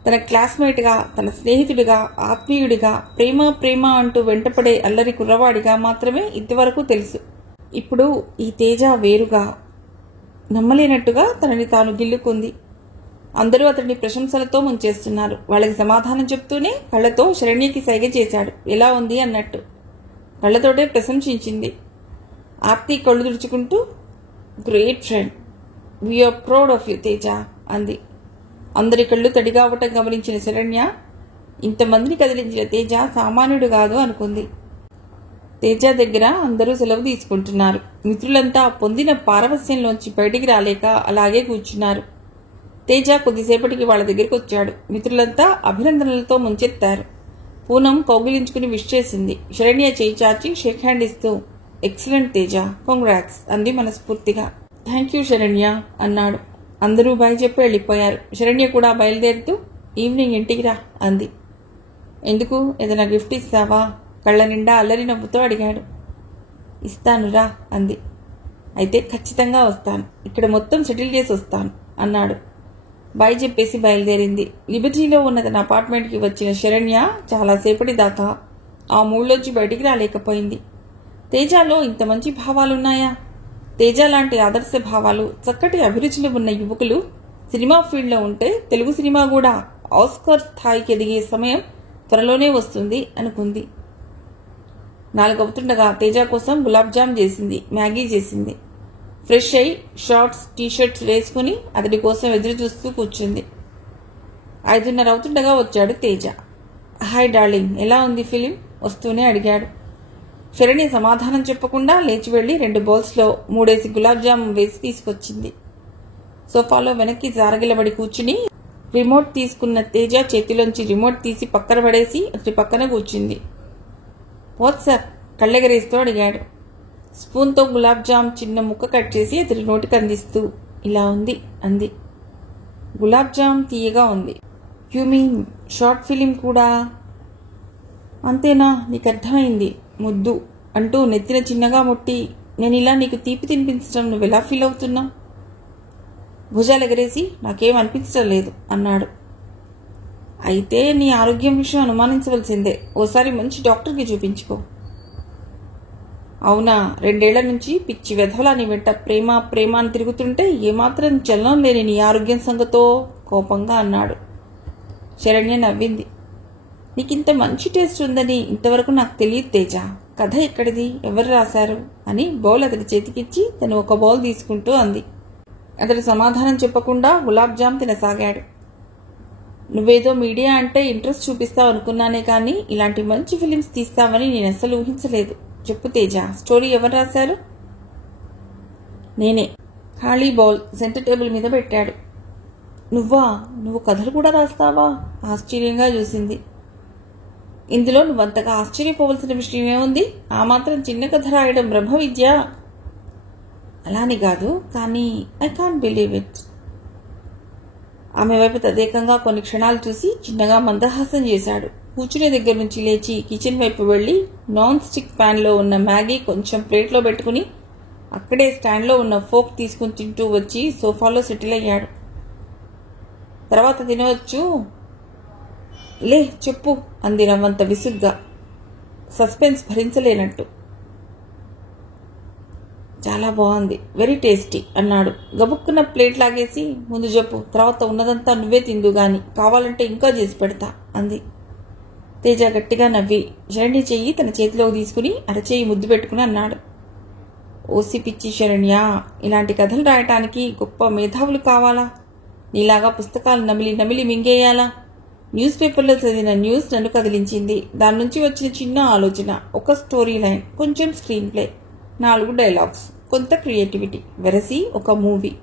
తన క్లాస్మేట్గా, తన స్నేహితుడిగా, ఆత్మీయుడిగా, ప్రేమ ప్రేమ అంటూ వెంటపడే అల్లరి కుర్రవాడిగా మాత్రమే ఇంతవరకు తెలుసు. ఇప్పుడు ఈ తేజ వేరుగా, నమ్మలేనట్టుగా తనని తాను గిల్లుకుంది. అందరూ అతడిని ప్రశంసలతో ముంచేస్తున్నారు. వాళ్ళకి సమాధానం చెప్తూనే కళ్లతో శరణ్యకి సైగ చేశాడు. ఎలా ఉంది అన్నట్టు. కళ్లతోటే ప్రశంసించింది. ఆర్తి కళ్ళు తుడుచుకుంటూ, great friend, we are proud of you Teja అంది. అందరి కళ్ళు తడిగావటం గమనించిన శరణ్య ఇంతమందిని కదిలించిన తేజ సామాన్యుడు కాదు అనుకుంది. తేజ దగ్గర అందరూ సెలవు తీసుకుంటున్నారు. మిత్రులంతా పొందిన పారవస్యంలోంచి బయటికి రాలేక అలాగే కూర్చున్నారు. తేజ కొద్దిసేపటికి వాళ్ళ దగ్గరికి వచ్చాడు. మిత్రులంతా అభినందనలతో ముంచెత్తారు. పూనం కౌగిలించుకుని విష్ చేసింది. శరణ్య చేయి చాచి షేక్ హ్యాండ్ ఇస్తూ, ఎక్సలెంట్ తేజ, కంగ్రాట్స్ అంది మనస్ఫూర్తిగా. థ్యాంక్ యూ శరణ్య అన్నాడు. అందరూ బాయ్ చెప్పి వెళ్ళిపోయారు. శరణ్య కూడా బయలుదేరుతూ, ఈవినింగ్ ఇంటికి రా అంది. ఎందుకు, ఏదైనా గిఫ్ట్ ఇస్తావా? కళ్ళ నిండా అల్లరి నవ్వుతో అడిగాడు. ఇస్తానురా అంది. అయితే ఖచ్చితంగా వస్తాను. ఇక్కడ మొత్తం సెటిల్ చేసి వస్తాను అన్నాడు. బాయ్ చెప్పేసి బయలుదేరింది. లిబర్టీలో ఉన్న తన అపార్ట్మెంట్కి వచ్చిన శరణ్య చాలాసేపటి దాకా ఆ మూడ్లోంచి బయటికి రాలేకపోయింది. తేజలో ఇంత మంచి భావాలున్నాయా? తేజ లాంటి ఆదర్శ భావాలు, చక్కటి అభిరుచులు ఉన్న యువకులు సినిమా ఫీల్డ్లో ఉంటే తెలుగు సినిమా కూడా ఆస్కార్ స్థాయికి ఎదిగే సమయం త్వరలోనే వస్తుంది అనుకుంది. 4 అవుతుండగా తేజ కోసం గులాబ్ జామ్ చేసింది, మ్యాగీ చేసింది. ఫ్రెష్ అయి షార్ట్స్, టీషర్ట్స్ వేసుకుని అతడి కోసం ఎదురు చూస్తూ కూర్చుంది. 5:30 అవుతుండగా వచ్చాడు తేజ. హాయ్ డార్లింగ్, ఎలా ఉంది ఫిలిం? వస్తూనే అడిగాడు. శరణి సమాధానం చెప్పకుండా లేచి వెళ్లి 2 బౌల్స్లో 3 గులాబ్ జామ్ వేసి తీసుకొచ్చింది. సోఫాలో వెనక్కి జారగిలబడి కూర్చుని రిమోట్ తీసుకున్న తేజ చేతిలోంచి రిమోట్ తీసి పక్కన పడేసి అతడి పక్కన కూర్చుంది. వాట్సాప్ కళ్ళెగరేస్తూ అడిగాడు. స్పూన్తో గులాబ్ జామ్ చిన్న ముక్క కట్ చేసి అతడి నోటికి అందిస్తూ, ఇలా ఉంది అంది. గులాబ్ జామ్ తీయగా ఉంది. యూ మీన్ షార్ట్ ఫిలిం కూడా? అంతేనా, నీకు అర్థమైంది ముద్దు అంటూ నెత్తిన చిన్నగా ముట్టి, నేను ఇలా నీకు తీపి తినిపించడం నువ్వెలా ఫీల్ అవుతున్నావు? భుజాలెగరేసి, నాకేం అనిపించడం లేదు అన్నాడు. అయితే నీ ఆరోగ్యం విషయం అనుమానించవలసిందే. ఓసారి మంచి డాక్టర్కి చూపించుకో. అవునా, 2 ఏళ్ల నుంచి పిచ్చి వెధవలా నీ వెంట ప్రేమ ప్రేమ అని తిరుగుతుంటే ఏమాత్రం చలనం లేని నీ ఆరోగ్యం సంగతో కోపంగా అన్నాడు. శరణ్య నవ్వింది. నీకింత మంచి టేస్ట్ ఉందని ఇంతవరకు నాకు తెలియదు తేజ. కథ ఎక్కడిది, ఎవరు రాశారు అని బౌల్ అతడి చేతికిచ్చి తను ఒక బౌల్ తీసుకుంటూ అంది. అతడు సమాధానం చెప్పకుండా గులాబ్ జామ్ తినసాగాడు. నువ్వేదో మీడియా అంటే ఇంట్రెస్ట్ చూపిస్తావు అనుకున్నానే కానీ ఇలాంటి మంచి ఫిలిమ్స్ తీస్తావని నేను అస్సలు ఊహించలేదు. చెప్పు తేజ, స్టోరీ ఎవరు రాశారు? నేనే. ఖాళీ బౌల్ సెంటర్ టేబుల్ మీద పెట్టాడు. నువ్వా? నువ్వు కథలు కూడా రాస్తావా? ఆశ్చర్యంగా చూసింది. ఇందులో నువ్వంతగా ఆశ్చర్యపోవలసిన విషయం ఏముంది? ఆ మాత్రం చిన్న కథ రాయడం బ్రహ్మ విద్య. అలాని కాదు, కానీ ఐ కాంట్ బిలీవ్ ఇట్. ఆమె వైపు తదేకంగా కొన్ని క్షణాలు చూసి చిన్నగా మందహాసం చేశాడు. కూర్చునే దగ్గర నుంచి లేచి కిచెన్ వైపు వెళ్లి నాన్ స్టిక్ ప్యాన్లో ఉన్న మ్యాగీ కొంచెం ప్లేట్లో పెట్టుకుని అక్కడే స్టాండ్లో ఉన్న ఫోక్ తీసుకుని తింటూ వచ్చి సోఫాలో సెటిల్ అయ్యాడు. తర్వాత తినవచ్చు లే, చెప్పు అంది నవ్వంత విసుగ్గా, సస్పెన్స్ భరించలేనట్టు. చాలా బాగుంది, వెరీ టేస్టీ అన్నాడు. గబుక్కున్న ప్లేట్ లాగేసి, ముందు చెప్పు, తర్వాత ఉన్నదంతా నువ్వే తిందు గాని, కావాలంటే ఇంకా చేసి పెడతా అంది. తేజ గట్టిగా నవ్వి శరణ్య చెయ్యి తన చేతిలోకి తీసుకుని అరచేయి ముద్దు పెట్టుకుని అన్నాడు. ఓసి పిచ్చి శరణ్య, ఇలాంటి కథలు రాయటానికి గొప్ప మేధావులు కావాలా? నీలాగా పుస్తకాలు నమిలి నమిలి మింగేయాలా? న్యూస్ పేపర్లో చదివిన న్యూస్ నన్ను కదిలించింది. దాని నుంచి వచ్చిన చిన్న ఆలోచన, ఒక స్టోరీ లైన్, కొంచెం స్క్రీన్ ప్లే, 4 డైలాగ్స్, కొంత క్రియేటివిటీ, వెరసి ఒక మూవీ.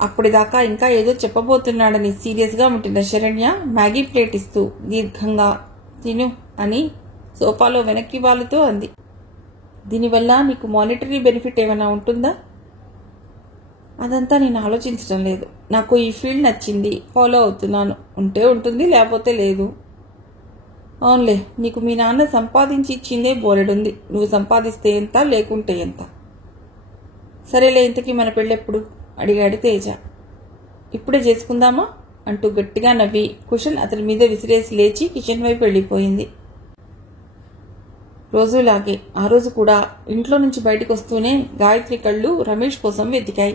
అప్పటిదాకా ఇంకా ఏదో చెప్పబోతున్నాడని సీరియస్గా ఉంటున్న శరణ్య మ్యాగీ ప్లేట్ ఇస్తూ దీర్ఘంగా తిను అని సోఫాలో వెనక్కి వాలుతూ అంది. దీనివల్ల నీకు మానిటరీ బెనిఫిట్ ఏమైనా ఉంటుందా? అదంతా నేను ఆలోచించడం లేదు. నాకు ఈ ఫీల్డ్ నచ్చింది, ఫాలో అవుతున్నాను. ఉంటే ఉంటుంది, లేకపోతే లేదు. అవునులే, నీకు మీ నాన్న సంపాదించి ఇచ్చిందే బోలెడుంది. నువ్వు సంపాదిస్తే ఎంత, లేకుంటే ఎంత. సరేలే, ఇంతకీ మన పెళ్ళెప్పుడు అడిగాడు తేజ. ఇప్పుడే చేసుకుందామా అంటూ గట్టిగా నవ్వి కుషన్ అతని మీద విసిరేసి లేచి కిచెన్ వైపు వెళ్ళిపోయింది. రోజులాగే ఆ రోజు కూడా ఇంట్లో నుంచి బయటకు వస్తూనే గాయత్రి కళ్ళు రమేష్ కోసం వెతికాయి.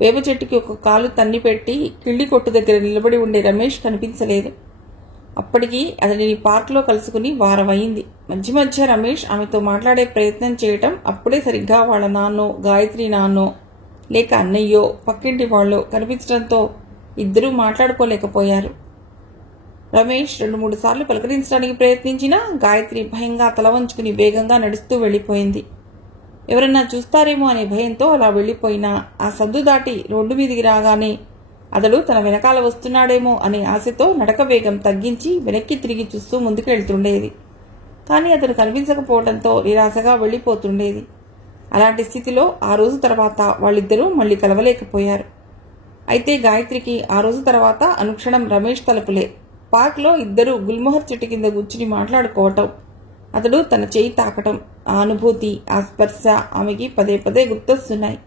వేప చెట్టుకి ఒక కాలు తన్ని పెట్టి కిళ్ళి కొట్టు దగ్గర నిలబడి ఉండే రమేష్ కనిపించలేదు. అప్పటికి అతడిని పార్క్లో కలుసుకుని వారం అయింది. మధ్య మధ్య రమేష్ ఆమెతో మాట్లాడే ప్రయత్నం చేయటం, అప్పుడే సరిగ్గా వాళ్ళ నాన్నో, గాయత్రి నాన్నో, లేక అన్నయ్యో, పక్కింటి వాళ్ళో కనిపించడంతో ఇద్దరూ మాట్లాడుకోలేకపోయారు. రమేష్ 2-3 సార్లు పలకరించడానికి ప్రయత్నించినా గాయత్రి భయంగా తల వంచుకుని వేగంగా నడుస్తూ వెళ్లిపోయింది. ఎవరన్నా చూస్తారేమో అనే భయంతో అలా వెళ్లిపోయినా ఆ సద్దు దాటి రోడ్డు మీదికి రాగానే అతడు తన వెనకాల వస్తున్నాడేమో అనే ఆశతో నడక వేగం తగ్గించి వెనక్కి తిరిగి చూస్తూ ముందుకు వెళ్తుండేది. కానీ అతడు కనిపించకపోవడంతో నిరాశగా వెళ్లిపోతుండేది. అలాంటి స్థితిలో ఆ రోజు తర్వాత వాళ్ళిద్దరూ మళ్లీ కలవలేకపోయారు. అయితే గాయత్రికి ఆ రోజు తర్వాత అనుక్షణం రమేష్ తలుపులే. పార్క్లో ఇద్దరూ గుల్మోహర్ చెట్టు కింద కూర్చుని మాట్లాడుకోవటం, అతడు తన చేయి తాకటం, ఆ అనుభూతి, ఆ స్పర్శ ఆమెకి పదే పదే గుర్తొస్తున్నాయి.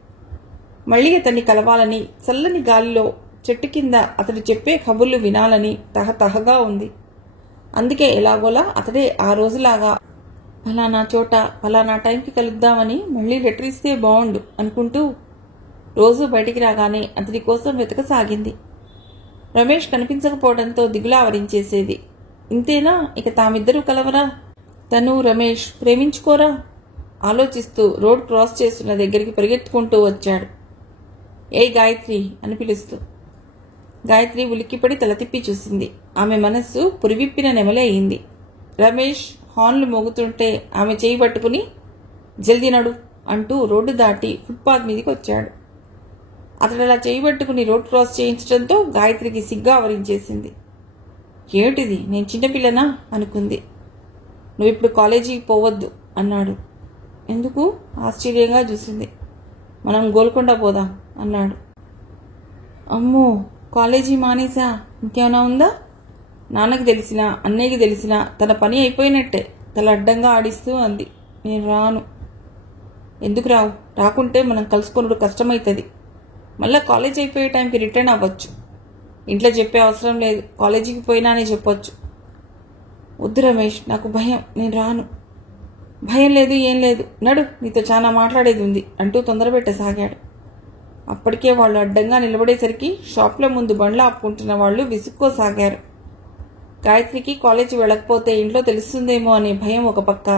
మళ్లీ అతన్ని కలవాలని, చల్లని గాలిలో చెట్టు కింద అతడు చెప్పే కబుర్లు వినాలని తహతహగా ఉంది. అందుకే ఎలాగోలా అతడే ఆ రోజులాగా ఫలానా చోట ఫలానా టైంకి కలుద్దామని మళ్లీ లెటర్ ఇస్తే బావుండు అనుకుంటూ రోజు బయటికి రాగానే అతడి కోసం వెతకసాగింది. రమేష్ కనిపించకపోవడంతో దిగులావరించేసేది. ఇంతేనా, ఇక తామిద్దరూ కలవరా? తను రమేష్ ప్రేమించుకోరా? ఆలోచిస్తూ రోడ్ క్రాస్ చేస్తున్న దగ్గరికి పరిగెత్తుకుంటూ వచ్చాడు. ఏ గాయత్రి అని పిలుస్తూ. గాయత్రి ఉలిక్కిపడి తల తిప్పి చూసింది. ఆమె మనస్సు పురివిప్పిన నెమలే అయింది. రమేష్ హార్న్లు మోగుతుంటే ఆమె చేయి పట్టుకుని జల్దీ నడు అంటూ రోడ్డు దాటి ఫుట్పాత్ మీదకి వచ్చాడు. అతడు అలా చేయబట్టుకుని రోడ్ క్రాస్ చేయించడంతో గాయత్రికి సిగ్గా ఆవరించేసింది. ఏమిటిది, నేను చిన్నపిల్లనా అనుకుంది. నువ్విప్పుడు కాలేజీకి పోవద్దు అన్నాడు. ఎందుకు? ఆశ్చర్యంగా చూసింది. మనం గోల్కొండ పోదాం అన్నాడు. అమ్మో, కాలేజీ మానేసా? ఇంకేమైనా ఉందా? నాన్నకి తెలిసినా, అన్నయ్యకి తెలిసినా తన పని అయిపోయినట్టే తల అడ్డంగా ఆడిస్తూ అంది. నేను రాను. ఎందుకు రావు? రాకుంటే మనం కలుసుకొనుడు కష్టమవుతుంది. మళ్ళా కాలేజ్ అయిపోయే టైంకి రిటర్న్ అవ్వచ్చు. ఇంట్లో చెప్పే అవసరం లేదు, కాలేజీకి పోయినానే చెప్పొచ్చు. వద్దు రమేష్, నాకు భయం, నేను రాను. భయం లేదు, ఏం లేదు, నడు, నీతో చాలా మాట్లాడేది ఉంది అంటూ తొందరపెట్టసాగాడు. అప్పటికే వాళ్ళు అడ్డంగా నిలబడేసరికి షాప్ల ముందు బండ్లు ఆపుకుంటున్న వాళ్ళు విసుక్కోసాగారు. గాయత్రికి కాలేజీ వెళ్ళకపోతే ఇంట్లో తెలుస్తుందేమో అనే భయం ఒక పక్క,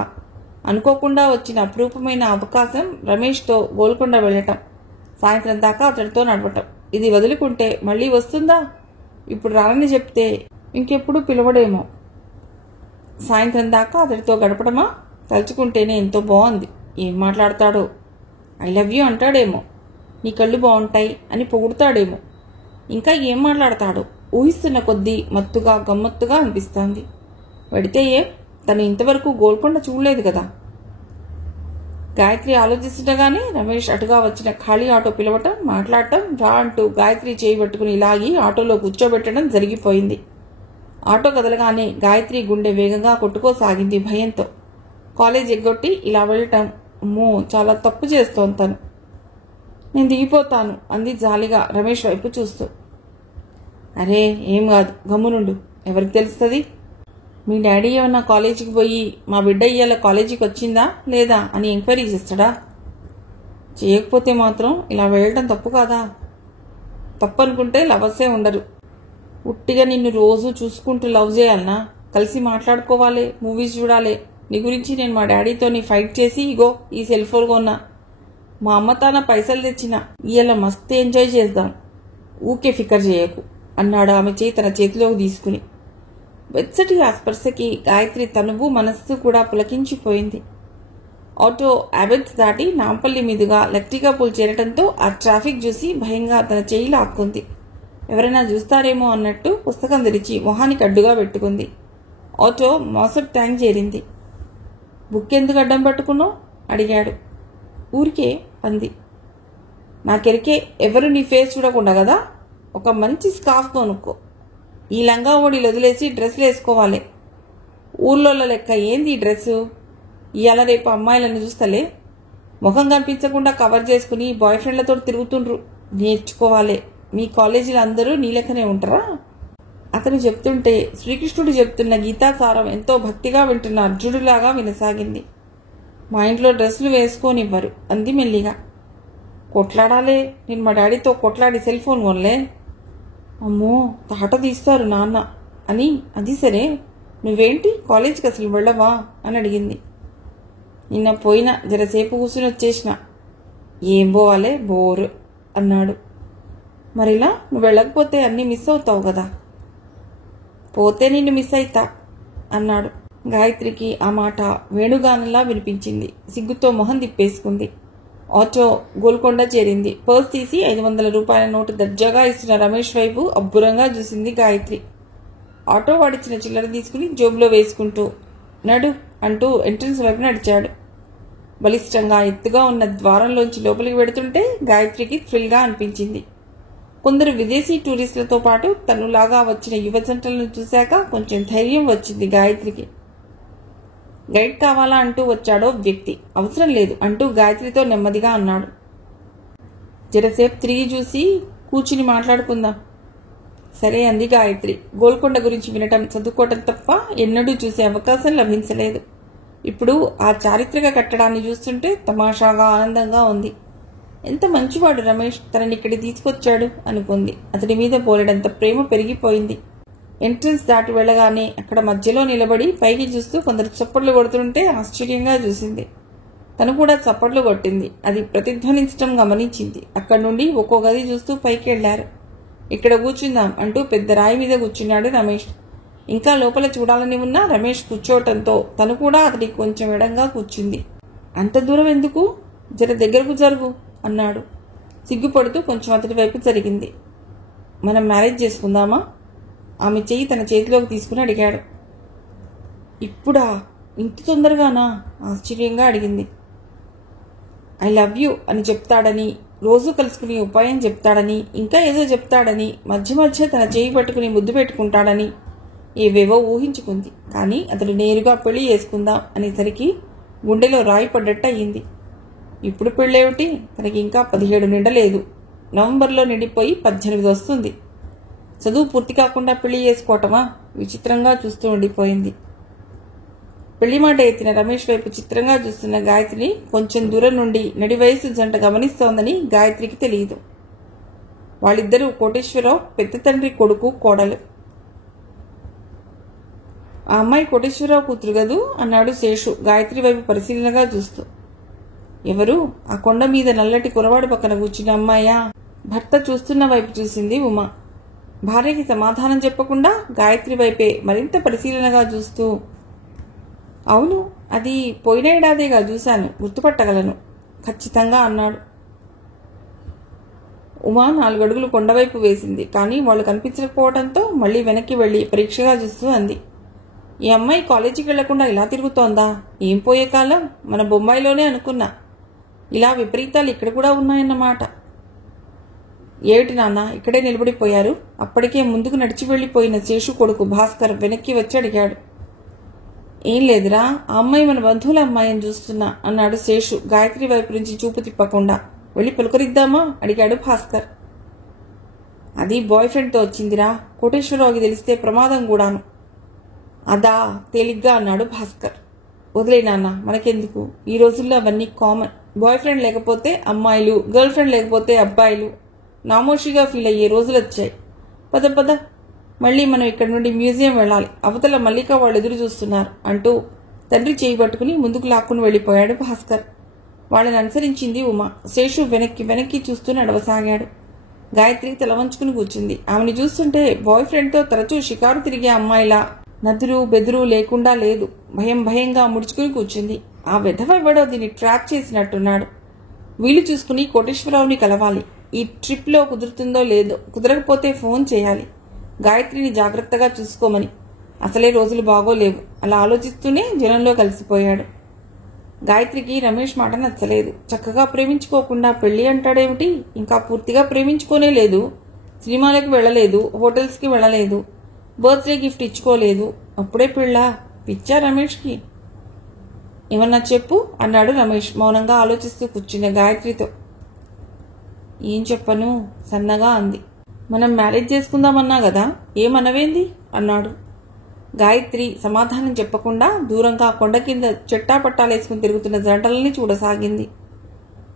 అనుకోకుండా వచ్చిన అపురూపమైన అవకాశం రమేష్తో గోల్కొండ వెళ్లటం, సాయంత్రం దాకా అతడితో నడవటం. ఇది వదులుకుంటే మళ్లీ వస్తుందా? ఇప్పుడు రానని చెప్తే ఇంకెప్పుడు పిలవడేమో. సాయంత్రం దాకా అతడితో గడపడమా? తలుచుకుంటేనే ఎంతో బాగుంది. ఏం మాట్లాడతాడో? ఐ లవ్ యూ అంటాడేమో, నీ కళ్ళు బాగుంటాయి అని పొగుడుతాడేమో. ఇంకా ఏం మాట్లాడతాడో ఊహిస్తున్న కొద్దీ మత్తుగా గమ్మత్తుగా అనిపిస్తోంది. వెడితే ఏం, తను ఇంతవరకు గోల్కొండ చూడలేదు కదా. గాయత్రి ఆలోచిస్తుండగానే రమేష్ అటుగా వచ్చిన ఖాళీ ఆటో పిలవటం, మాట్లాడటం, రా అంటూ గాయత్రి చేయి పట్టుకుని లాగి ఆటోలో కూర్చోబెట్టడం జరిగిపోయింది. ఆటో కదలగానే గాయత్రి గుండె వేగంగా కొట్టుకోసాగింది భయంతో. కాలేజ్ ఎగ్గొట్టి ఇలా వెళ్ళటం, అమ్మో, చాలా తప్పు చేస్తోంది తను. నేను దిగిపోతాను అంది జాలిగా రమేష్ వైపు చూస్తూ. అరే ఏం కాదు, గమ్మునుండు, ఎవరికి తెలుస్తుంది? మీ డాడీ ఏమన్నా కాలేజీకి పోయి మా బిడ్డ ఇయ్యాల కాలేజీకి వచ్చిందా లేదా అని ఎంక్వైరీ చేస్తాడా? చేయకపోతే మాత్రం ఇలా వెళ్ళటం తప్పు కాదా? తప్పు అనుకుంటే లవర్సే ఉండరు. ఉట్టిగా నిన్ను రోజు చూసుకుంటూ లవ్ చేయాలనా? కలిసి మాట్లాడుకోవాలి, మూవీస్ చూడాలి. నీ గురించి నేను మా డాడీతో ఫైట్ చేసి ఇగో ఈ సెల్ ఫోన్ కొన్నా. మా అమ్మ తాన పైసలు తెచ్చిన. ఇవాళ మస్తు ఎంజాయ్ చేద్దాం. ఊకే ఫికర్ చేయకు అన్నాడు ఆమె చేయి తన చేతిలోకి తీసుకుని. వెచ్చటి ఆ స్పర్శకి గాయత్రి తనువు మనస్సు కూడా పులకించిపోయింది. ఆటో అబెట్స్ దాటి నాంపల్లి మీదుగా లక్టికాపూల్ చేరటంతో ఆ ట్రాఫిక్ చూసి భయంగా తన చేయి లాక్కుంది. ఎవరైనా చూస్తారేమో అన్నట్టు పుస్తకం తెరిచి మొహానికి అడ్డుగా పెట్టుకుంది. ఆటో మోసప్ ట్యాంక్ చేరింది. బుక్ ఎందుకు అడ్డం పట్టుకున్నావు అడిగాడు. ఊరికే అంది. నాకెరికే ఎవరు నీ ఫేస్ చూడకుండా కదా. ఒక మంచి స్కార్ఫ్ కొనుక్కో. ఈ లంగా ఓడిలు వదిలేసి డ్రెస్లు వేసుకోవాలి. ఊర్లో లెక్క ఏంది ఈ డ్రెస్సు? ఇవాళ రేపు అమ్మాయిలను చూస్తలే ముఖం కనిపించకుండా కవర్ చేసుకుని బాయ్ ఫ్రెండ్లతో తిరుగుతుండ్రు. నేర్చుకోవాలి. మీ కాలేజీలో అందరూ నీ లెక్కనే ఉంటారా? అతను చెప్తుంటే శ్రీకృష్ణుడు చెప్తున్న గీతాసారం ఎంతో భక్తిగా వింటున్న అర్జునుడిలాగా వినసాగింది. మా ఇంట్లో డ్రెస్సులు వేసుకోనివ్వరు అంది మెల్లిగా. కొట్లాడాలే. నేను మా డాడీతో కొట్లాడి సెల్ ఫోన్ కొనలే. అమ్మో తాట తీస్తారు నాన్న అని. అది సరే, నువ్వేంటి కాలేజీకి అసలు వెళ్ళవా అని అడిగింది. నిన్న పోయినా జరసేపు కూర్చుని వచ్చేసిన. ఏం పోవాలే బోరు అన్నాడు. మరిలా నువ్వు వెళ్ళకపోతే అన్నీ మిస్ అవుతావు కదా. పోతే నిన్ను మిస్ అయితా అన్నాడు. గాయత్రికి ఆ మాట వేణుగానంలా వినిపించింది. సిగ్గుతో మొహం తిప్పేసుకుంది. ఆటో గోల్కొండ చేరింది. పర్స్ తీసి 500 రూపాయల నోటు దర్జాగా ఇస్తున్న రమేష్ వైపు అబ్బురంగా చూసింది గాయత్రి. ఆటో వాడిచ్చిన చిల్లర తీసుకుని జోబులో వేసుకుంటూ నడు అంటూ ఎంట్రన్స్ వైపు నడిచాడు. బలిష్టంగా ఎత్తుగా ఉన్న ద్వారంలోంచి లోపలికి వెడుతుంటే గాయత్రికి థ్రిల్గా అనిపించింది. కొందరు విదేశీ టూరిస్టులతో పాటు తనులాగా వచ్చిన యువ జంటలను చూశాక కొంచెం ధైర్యం వచ్చింది గాయత్రికి. గైడ్ కావాలా అంటూ వచ్చాడో వ్యక్తి. అవసరం లేదు అంటూ గాయత్రితో నెమ్మదిగా అన్నాడు. జరసేపు తిరిగి చూసి కూర్చుని మాట్లాడుకుందాం. సరే అంది గాయత్రి. గోల్కొండ గురించి వినటం, చదువుకోవటం తప్ప ఎన్నడూ చూసే అవకాశం లభించలేదు. ఇప్పుడు ఆ చారిత్రక కట్టడాన్ని చూస్తుంటే తమాషాగా ఆనందంగా ఉంది. ఎంత మంచివాడు రమేష్ తనని ఇక్కడికి తీసుకొచ్చాడు అనుకుంది. అతడి మీద పోలేడంత ప్రేమ పెరిగిపోయింది. ఎంట్రన్స్ దాటి వెళ్ళగానే అక్కడ మధ్యలో నిలబడి పైకి చూస్తూ కొందరు చప్పట్లు కొడుతుంటే ఆశ్చర్యంగా చూసింది. తను కూడా చప్పట్లు కొట్టింది. అది ప్రతిధ్వనించడం గమనించింది. అక్కడి నుండి ఒక్కో గది చూస్తూ పైకి వెళ్లారు. ఇక్కడ కూర్చుందాం అంటూ పెద్ద రాయి మీద కూర్చున్నాడు రమేష్. ఇంకా లోపల చూడాలని ఉన్నా రమేష్ కూర్చోవటంతో తను కూడా అతడికి కొంచెం ఎడంగా కూర్చుంది. అంత దూరం ఎందుకు, జర దగ్గరకు జరుగు అన్నాడు. సిగ్గుపడుతూ కొంచెం అతడి వైపు జరిగింది. మనం మ్యారేజ్ చేసుకుందామా? ఆమె చెయ్యి తన చేతిలోకి తీసుకుని అడిగాడు. ఇప్పుడా? ఇంత తొందరగానా? ఆశ్చర్యంగా అడిగింది. ఐ లవ్ యూ అని చెప్తాడని, రోజు కలుసుకుని ఉపాయం చెప్తాడని, ఇంకా ఏదో చెప్తాడని, మధ్య మధ్య తన చేయి పట్టుకుని ముద్దు పెట్టుకుంటాడని ఏవేవో ఊహించుకుంది. కానీ అతడు నేరుగా పెళ్లి చేసుకుందాం అనేసరికి గుండెలో రాయి పడ్డట్టు అయ్యింది. ఇప్పుడు పెళ్ళేమిటి? తనకి ఇంకా 17 నిండలేదు. నవంబర్లో నిండిపోయి 18 వస్తుంది. చదువు పూర్తి కాకుండా పెళ్లి చేసుకోవటమా? విచిత్రంగా చూస్తూ ఉండిపోయింది. పెళ్లి మాట ఎత్తిన రమేష్ వైపు చిత్రంగా చూస్తున్న గాయత్రిని కొంచెం దూరం నుండి నడి వయసు జంట గమనిస్తోందని గాయత్రికి తెలియదు. వాళ్ళిద్దరూ కోటేశ్వరరావు పెద్ద తండ్రి కొడుకు కోడలు. ఆ అమ్మాయి కోటేశ్వరరావు కూతురు గదు అన్నాడు శేషు గాయత్రి వైపు పరిశీలనగా చూస్తూ. ఎవరు? ఆ కొండ మీద నల్లటి కురవాడు పక్కన కూర్చున్న అమ్మాయా? భర్త చూస్తున్న వైపు చూసింది ఉమా. భార్యకి సమాధానం చెప్పకుండా గాయత్రి వైపే మరింత పరిశీలనగా చూస్తూ, అవును, అది పోయిన ఏడాదిగా చూశాను, గుర్తుపట్టగలను ఖచ్చితంగా అన్నాడు. ఉమా 4 అడుగులు కొండవైపు వేసింది. కానీ వాళ్ళు కనిపించకపోవడంతో మళ్లీ వెనక్కి వెళ్లి పరీక్షగా చూస్తూ అంది. ఈ అమ్మాయి కాలేజీకి వెళ్లకుండా ఇలా తిరుగుతోందా? ఏం పోయే కాలం, మన బొంబాయిలోనే అనుకున్నా. ఇలా విపరీతాలు ఇక్కడ కూడా ఉన్నాయన్నమాట. ఏమిటి నాన్న ఇక్కడే నిలబడిపోయారు? అప్పటికే ముందుకు నడిచి వెళ్లిపోయిన శేషు కొడుకు భాస్కర్ వెనక్కి వచ్చి అడిగాడు. ఏం లేదురా, ఆ అమ్మాయి మన బంధువుల అమ్మాయిని చూస్తున్నా అన్నాడు శేషు గాయత్రి వైపు నుంచి చూపు తిప్పకుండా. వెళ్ళి పలుకరిద్దామా అడిగాడు భాస్కర్. అది బాయ్ ఫ్రెండ్తో వచ్చిందిరా, కోటేశ్వరరావుకి తెలిస్తే ప్రమాదం కూడాను. అదా? తేలిగ్గా అన్నాడు భాస్కర్. వదిలే నాన్న, మనకెందుకు, ఈ రోజుల్లో అవన్నీ కామన్. బాయ్ ఫ్రెండ్ లేకపోతే అమ్మాయిలు, గర్ల్ ఫ్రెండ్ లేకపోతే అబ్బాయిలు నామోషిగా ఫీల్ అయ్యే రోజులు వచ్చాయి. పద పద మళ్ళీ మనం ఇక్కడి నుండి మ్యూజియం వెళ్ళాలి, అవతల మల్లిక వాళ్ళు ఎదురు చూస్తున్నారు అంటూ తండ్రి చేయి పట్టుకుని ముందుకు లాక్కుని వెళ్లిపోయాడు భాస్కర్. వాళ్ళని అనుసరించింది ఉమా. శేషు వెనక్కి వెనక్కి చూస్తూ నడవసాగాడు. గాయత్రి తల వంచుకుని కూర్చుంది. ఆమెను చూస్తుంటే బాయ్ ఫ్రెండ్తో తరచూ షికారు తిరిగే అమ్మాయిలా నదురు బెదురు లేకుండా లేదు. భయం భయంగా ముడుచుకుని కూర్చుంది. ఆ వెధవెవడో దీన్ని ట్రాక్ చేసినట్టున్నాడు. వీలు చూసుకుని కోటేశ్వరరావుని కలవాలి. ఈ ట్రిప్లో కుదురుతుందో లేదో, కుదరకపోతే ఫోన్ చేయాలి. గాయత్రిని జాగ్రత్తగా చూసుకోమని. అసలే రోజులు బాగోలేవు. అలా ఆలోచిస్తూనే జనంలో కలిసిపోయాడు. గాయత్రికి రమేష్ మాట నచ్చలేదు. చక్కగా ప్రేమించుకోకుండా పెళ్లి అంటాడేమిటి? ఇంకా పూర్తిగా ప్రేమించుకోనే లేదు. సినిమాలకు వెళ్ళలేదు, హోటల్స్కి వెళ్ళలేదు, బర్త్డే గిఫ్ట్ ఇచ్చుకోలేదు. అప్పుడే పెళ్ళా? పిచ్చా రమేష్కి? ఏమన్నా చెప్పు అన్నాడు రమేష్ మౌనంగా ఆలోచిస్తూ కూర్చున్న గాయత్రితో. ఏం చెప్పను సన్నగా అంది. మనం మ్యారేజ్ చేసుకుందామన్నా కదా, ఏమనవేంది అన్నాడు. గాయత్రి సమాధానం చెప్పకుండా దూరంగా కొండ కింద చెట్టాపట్టాలేసుకుని తిరుగుతున్న జంటలని చూడసాగింది.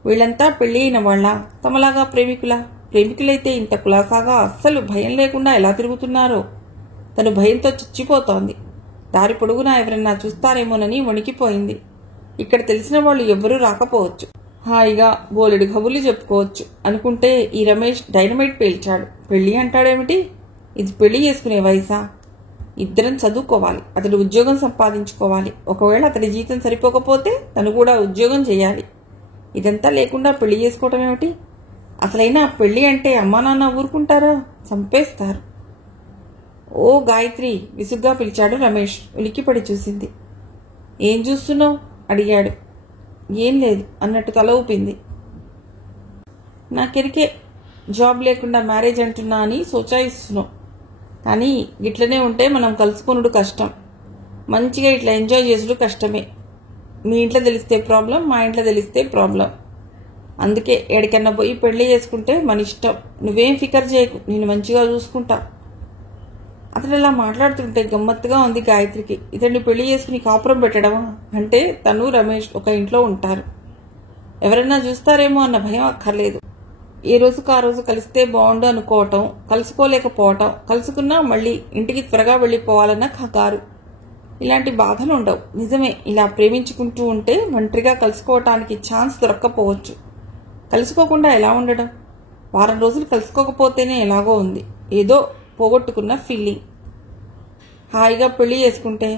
వీళ్లంతా పెళ్లి అయిన వాళ్ళ, తమలాగా ప్రేమికులా? ప్రేమికులైతే ఇంత కులాసాగా అస్సలు భయం లేకుండా ఎలా తిరుగుతున్నారో? తను భయంతో చచ్చిపోతోంది. దారి పొడుగునా ఎవరన్నా చూస్తారేమోనని వణికిపోయింది. ఇక్కడ తెలిసిన వాళ్ళు ఎవ్వరూ రాకపోవచ్చు. హాయిగా బోలెడు కబుర్లు చెప్పుకోవచ్చు అనుకుంటే ఈ రమేష్ డైనమైట్ పేల్చాడు. పెళ్లి అంటాడేమిటి? ఇది పెళ్లి చేసుకునే వయసా? ఇద్దరం చదువుకోవాలి, అతడు ఉద్యోగం సంపాదించుకోవాలి. ఒకవేళ అతడి జీతం సరిపోకపోతే తను కూడా ఉద్యోగం చేయాలి. ఇదంతా లేకుండా పెళ్లి చేసుకోవటం ఏమిటి? అసలైనా పెళ్లి అంటే అమ్మా నాన్న ఊరుకుంటారా? చంపేస్తారు. ఓ గాయత్రి విసుగ్గా పిలిచాడు రమేష్. ఉలిక్కిపడి చూసింది. ఏం చూస్తున్నావు అడిగాడు. ఏం లేదు అన్నట్టు తల ఊపింది. నాకెరికే జాబ్ లేకుండా మ్యారేజ్ అంటున్నా అని సోచాయిస్తున్నావు. కానీ ఇట్లనే ఉంటే మనం కలుసుకునుడు కష్టం. మంచిగా ఇట్లా ఎంజాయ్ చేసుడు కష్టమే. మీ ఇంట్లో తెలిస్తే ప్రాబ్లం, మా ఇంట్లో తెలిస్తే ప్రాబ్లం. అందుకే ఎక్కడికన్నా పోయి పెళ్లి చేసుకుంటే మన ఇష్టం. నువ్వేం ఫికర్ చేయకు, నేను మంచిగా చూసుకుంటా. అతడు అలా మాట్లాడుతుంటే గమ్మత్తుగా ఉంది గాయత్రికి. ఇతన్ని పెళ్లి చేసుకుని కాపురం పెట్టడమా? అంటే తను రమేష్ ఒక ఇంట్లో ఉంటారు. ఎవరన్నా చూస్తారేమో అన్న భయం అక్కర్లేదు. ఏ రోజుకు ఆ రోజు కలిస్తే బాగుండు అనుకోవటం, కలుసుకోలేకపోవటం, కలుసుకున్నా మళ్ళీ ఇంటికి త్వరగా వెళ్ళిపోవాలన్న కంగారు. ఇలాంటి బాధలు ఉండవు. నిజమే, ఇలా ప్రేమించుకుంటూ ఉంటే ఒంటరిగా కలుసుకోవటానికి ఛాన్స్ దొరక్కపోవచ్చు. కలుసుకోకుండా ఎలా ఉండడం? వారం రోజులు కలుసుకోకపోతేనే ఎలాగో ఉంది. ఏదో పోగొట్టుకున్న ఫీలింగ్. హాయిగా పెళ్లి చేసుకుంటే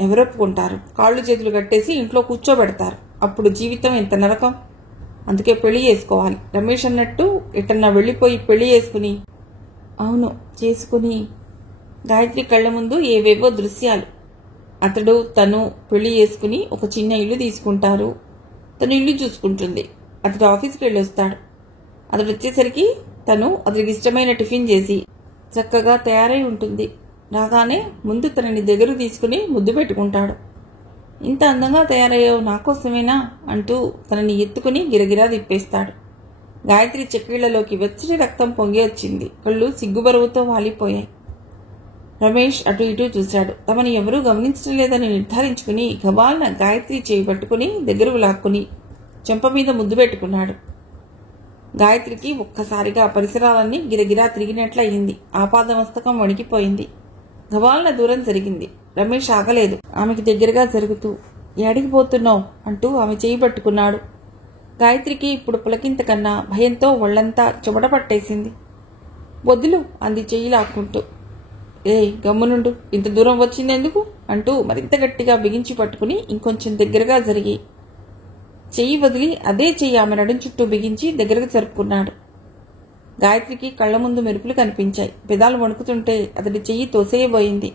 ఎవరొప్పుకుంటారు? కాళ్ళు చేతులు కట్టేసి ఇంట్లో కూర్చోబెడతారు. అప్పుడు జీవితం ఎంత నరకం. అందుకే పెళ్లి చేసుకోవాలి. రమేష్ అన్నట్టు ఎటన్నా వెళ్ళిపోయి పెళ్లి చేసుకుని, అవును చేసుకుని. గాయత్రి కళ్ల ముందు ఏవేవో దృశ్యాలు. అతడు తను పెళ్లి చేసుకుని ఒక చిన్న ఇల్లు తీసుకుంటారు. తను ఇల్లు చూసుకుంటుంది. అతడు ఆఫీస్కి వెళ్ళొస్తాడు. అతడు వచ్చేసరికి తను అతడికి ఇష్టమైన టిఫిన్ చేసి చక్కగా తయారై ఉంటుంది. రాగానే ముందు తనని దగ్గర తీసుకుని ముద్దు పెట్టుకుంటాడు. ఇంత అందంగా తయారయ్యావు నాకోసమేనా అంటూ తనని ఎత్తుకుని గిరగిరా తిప్పేస్తాడు. గాయత్రి చెక్కిళ్లలోకి వెచ్చని రక్తం పొంగి వచ్చింది. కళ్ళు సిగ్గుబరువుతో వాలిపోయాయి. రమేష్ అటు ఇటు చూశాడు. తమని ఎవరూ గమనించడం లేదని నిర్ధారించుకుని గబాల్న గాయత్రి చేయి పట్టుకుని దగ్గరకు లాక్కుని చెంప మీద ముద్దు పెట్టుకున్నాడు. గాయత్రికి ఒక్కసారిగా పరిసరాలన్నీ గిరగిరా తిరిగినట్లయింది. ఆపాదమస్తకం వణికిపోయింది. గబాల్న దూరం జరిగింది. రమేష్ ఆగలేదు. ఆమెకి దగ్గరగా జరుగుతూ, ఏడికి పోతున్నావు అంటూ ఆమె చేయి పట్టుకున్నాడు. గాయత్రికి ఇప్పుడు పులకింత కన్నా భయంతో ఒళ్లంతా చెమట పట్టేసింది. వద్దులు అంది చెయ్యి లాక్కుంటూ. గమ్మునుండు, ఇంత దూరం వచ్చిందెందుకు అంటూ మరింత గట్టిగా బిగించి పట్టుకుని ఇంకొంచెం దగ్గరగా జరిగి చెయ్యి వదిలి అదే చెయ్యి ఆమె నడుం చుట్టూ బిగించి దగ్గరకు జరుపుకున్నాడు. గాయత్రికి కళ్ల ముందు మెరుపులు కనిపించాయి. పెదాలు వణుకుతుంటే అతడి చెయ్యి తోసేయబోయింది.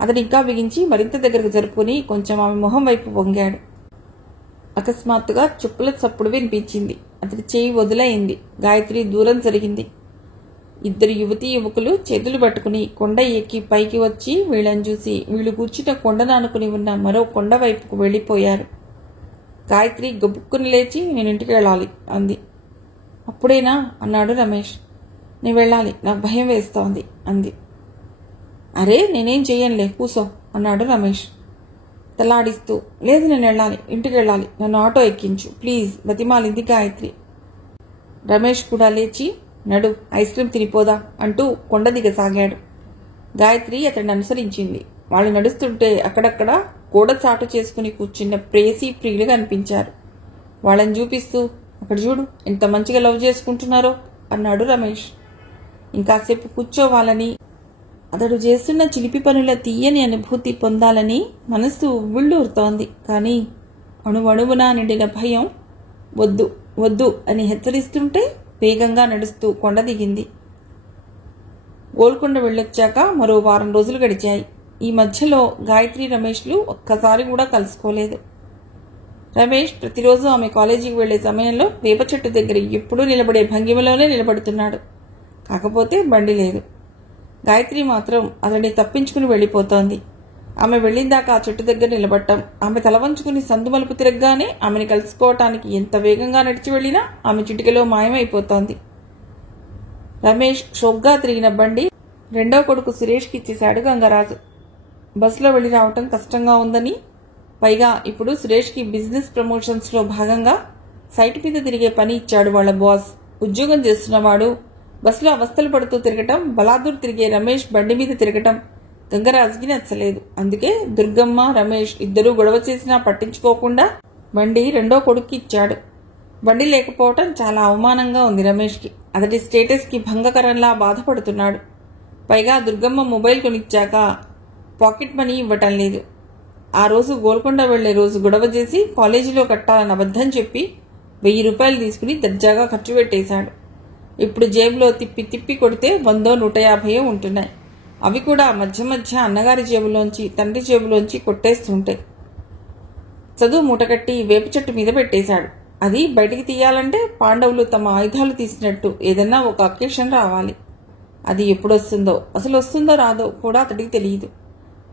అతడు ఇంకా బిగించి మరింత దగ్గరకు జరుపుకుని కొంచెం ఆమె మొహం వైపు వంగాడు. అకస్మాత్తుగా చెప్పుల చప్పుడు వినిపించింది. అతడి చెయ్యి వదిలైంది. గాయత్రి దూరం జరిగింది. ఇద్దరు యువతీ యువకులు చేతులు పట్టుకుని కొండ ఎక్కి పైకి వచ్చి వీళ్ళని చూసి వీళ్ళు కూర్చున్న కొండను ఆనుకుని ఉన్న మరో కొండ వైపుకు వెళ్లిపోయారు. గాయత్రి గబుక్కుని లేచి నేను ఇంటికి వెళ్ళాలి అంది. అప్పుడేనా అన్నాడు రమేష్. నేను వెళ్ళాలి, నాకు భయం వేస్తోంది అంది. అరే నేనేం చెయ్యనులే, కూసో అన్నాడు రమేష్ తలాడిస్తూ. లేదు నేను వెళ్ళాలి, ఇంటికి వెళ్ళాలి, నన్ను ఆటో ఎక్కించు ప్లీజ్ బతిమాలింది గాయత్రి. రమేష్ కూడా లేచి నడు ఐస్ క్రీమ్ తినిపోదా అంటూ కొండ దిగసాగాడు. గాయత్రి అతడిని అనుసరించింది. వాళ్ళు నడుస్తుంటే అక్కడక్కడ గోడ చాటు చేసుకుని కూర్చున్న ప్రేయసీ ప్రియులు కనిపించారు. వాళ్ళని చూపిస్తూ, అక్కడ చూడు ఎంత మంచిగా లవ్ చేసుకుంటున్నారో అన్నాడు రమేష్. ఇంకాసేపు కూర్చోవాలని, అతడు చేస్తున్న చిలిపి పనుల తీయని అనుభూతి పొందాలని మనస్సు ఉవ్విళ్ళూరుతోంది. కానీ అణువణువునా నిండిన భయం వద్దు వద్దు అని హెచ్చరిస్తుంటే వేగంగా నడుస్తూ కొండ దిగింది. గోల్కొండ వెళ్ళొచ్చాక మరో వారం రోజులు గడిచాయి. ఈ మధ్యలో గాయత్రి రమేష్లు ఒక్కసారి కూడా కలుసుకోలేదు. రమేష్ ప్రతిరోజు ఆమె కాలేజీకి వెళ్లే సమయంలో వేప చెట్టు దగ్గర ఎప్పుడూ నిలబడే భంగిమలోనే నిలబడుతున్నాడు. కాకపోతే బండి లేదు. గాయత్రి మాత్రం అతడిని తప్పించుకుని వెళ్ళిపోతోంది. ఆమె వెళ్ళిందాకా ఆ చెట్టు దగ్గర నిలబడటం, ఆమె తల వంచుకుని సందు మలుపు తిరగగానే ఆమెను కలుసుకోవటానికి ఎంత వేగంగా నడిచి వెళ్లినా ఆమె చిటికలో మాయమైపోతోంది. రమేష్ షోగ్గా తిరిగిన బండి రెండో కొడుకు సురేష్కి ఇచ్చేశాడు గంగరాజు. బస్సులో వెళ్లి రావటం కష్టంగా ఉందని, పైగా ఇప్పుడు సురేష్కి బిజినెస్ ప్రమోషన్స్లో భాగంగా సైట్ మీద తిరిగే పని ఇచ్చాడు వాళ్ళ బాస్. ఉద్యోగం చేస్తున్నవాడు బస్సులో అవస్థలు పడుతూ తిరగటం, బలాదూర్ తిరిగే రమేష్ బండి మీద తిరగటం గంగరాజుకి నచ్చలేదు. అందుకే దుర్గమ్మ, రమేష్ ఇద్దరూ గొడవ చేసినా పట్టించుకోకుండా బండి రెండో కొడుక్కి ఇచ్చాడు. బండి లేకపోవటం చాలా అవమానంగా ఉంది రమేష్కి. అతడి స్టేటస్కి భంగకరంలా బాధపడుతున్నాడు. పైగా దుర్గమ్మ మొబైల్ కొనిచ్చాక పాకెట్ మనీ ఇవ్వటం లేదు. ఆ రోజు గోల్కొండ వెళ్లే రోజు గొడవ చేసి కాలేజీలో కట్టాలని అబద్ధం చెప్పి 1000 రూపాయలు తీసుకుని దర్జాగా ఖర్చు పెట్టేశాడు. ఇప్పుడు జేబులో తిప్పి తిప్పి కొడితే 100, 150 ఉంటున్నాయి. అవి కూడా మధ్య మధ్య అన్నగారి జేబులోంచి, తండ్రి జేబులోంచి కొట్టేస్తుంటాయి. చదువు మూటకట్టి వేప చెట్టు మీద పెట్టేశాడు. అది బయటికి తీయాలంటే పాండవులు తమ ఆయుధాలు తీసినట్టు ఏదన్నా ఒక అకేషన్ రావాలి. అది ఎప్పుడొస్తుందో, అసలు వస్తుందో రాదో కూడా అతడికి తెలియదు.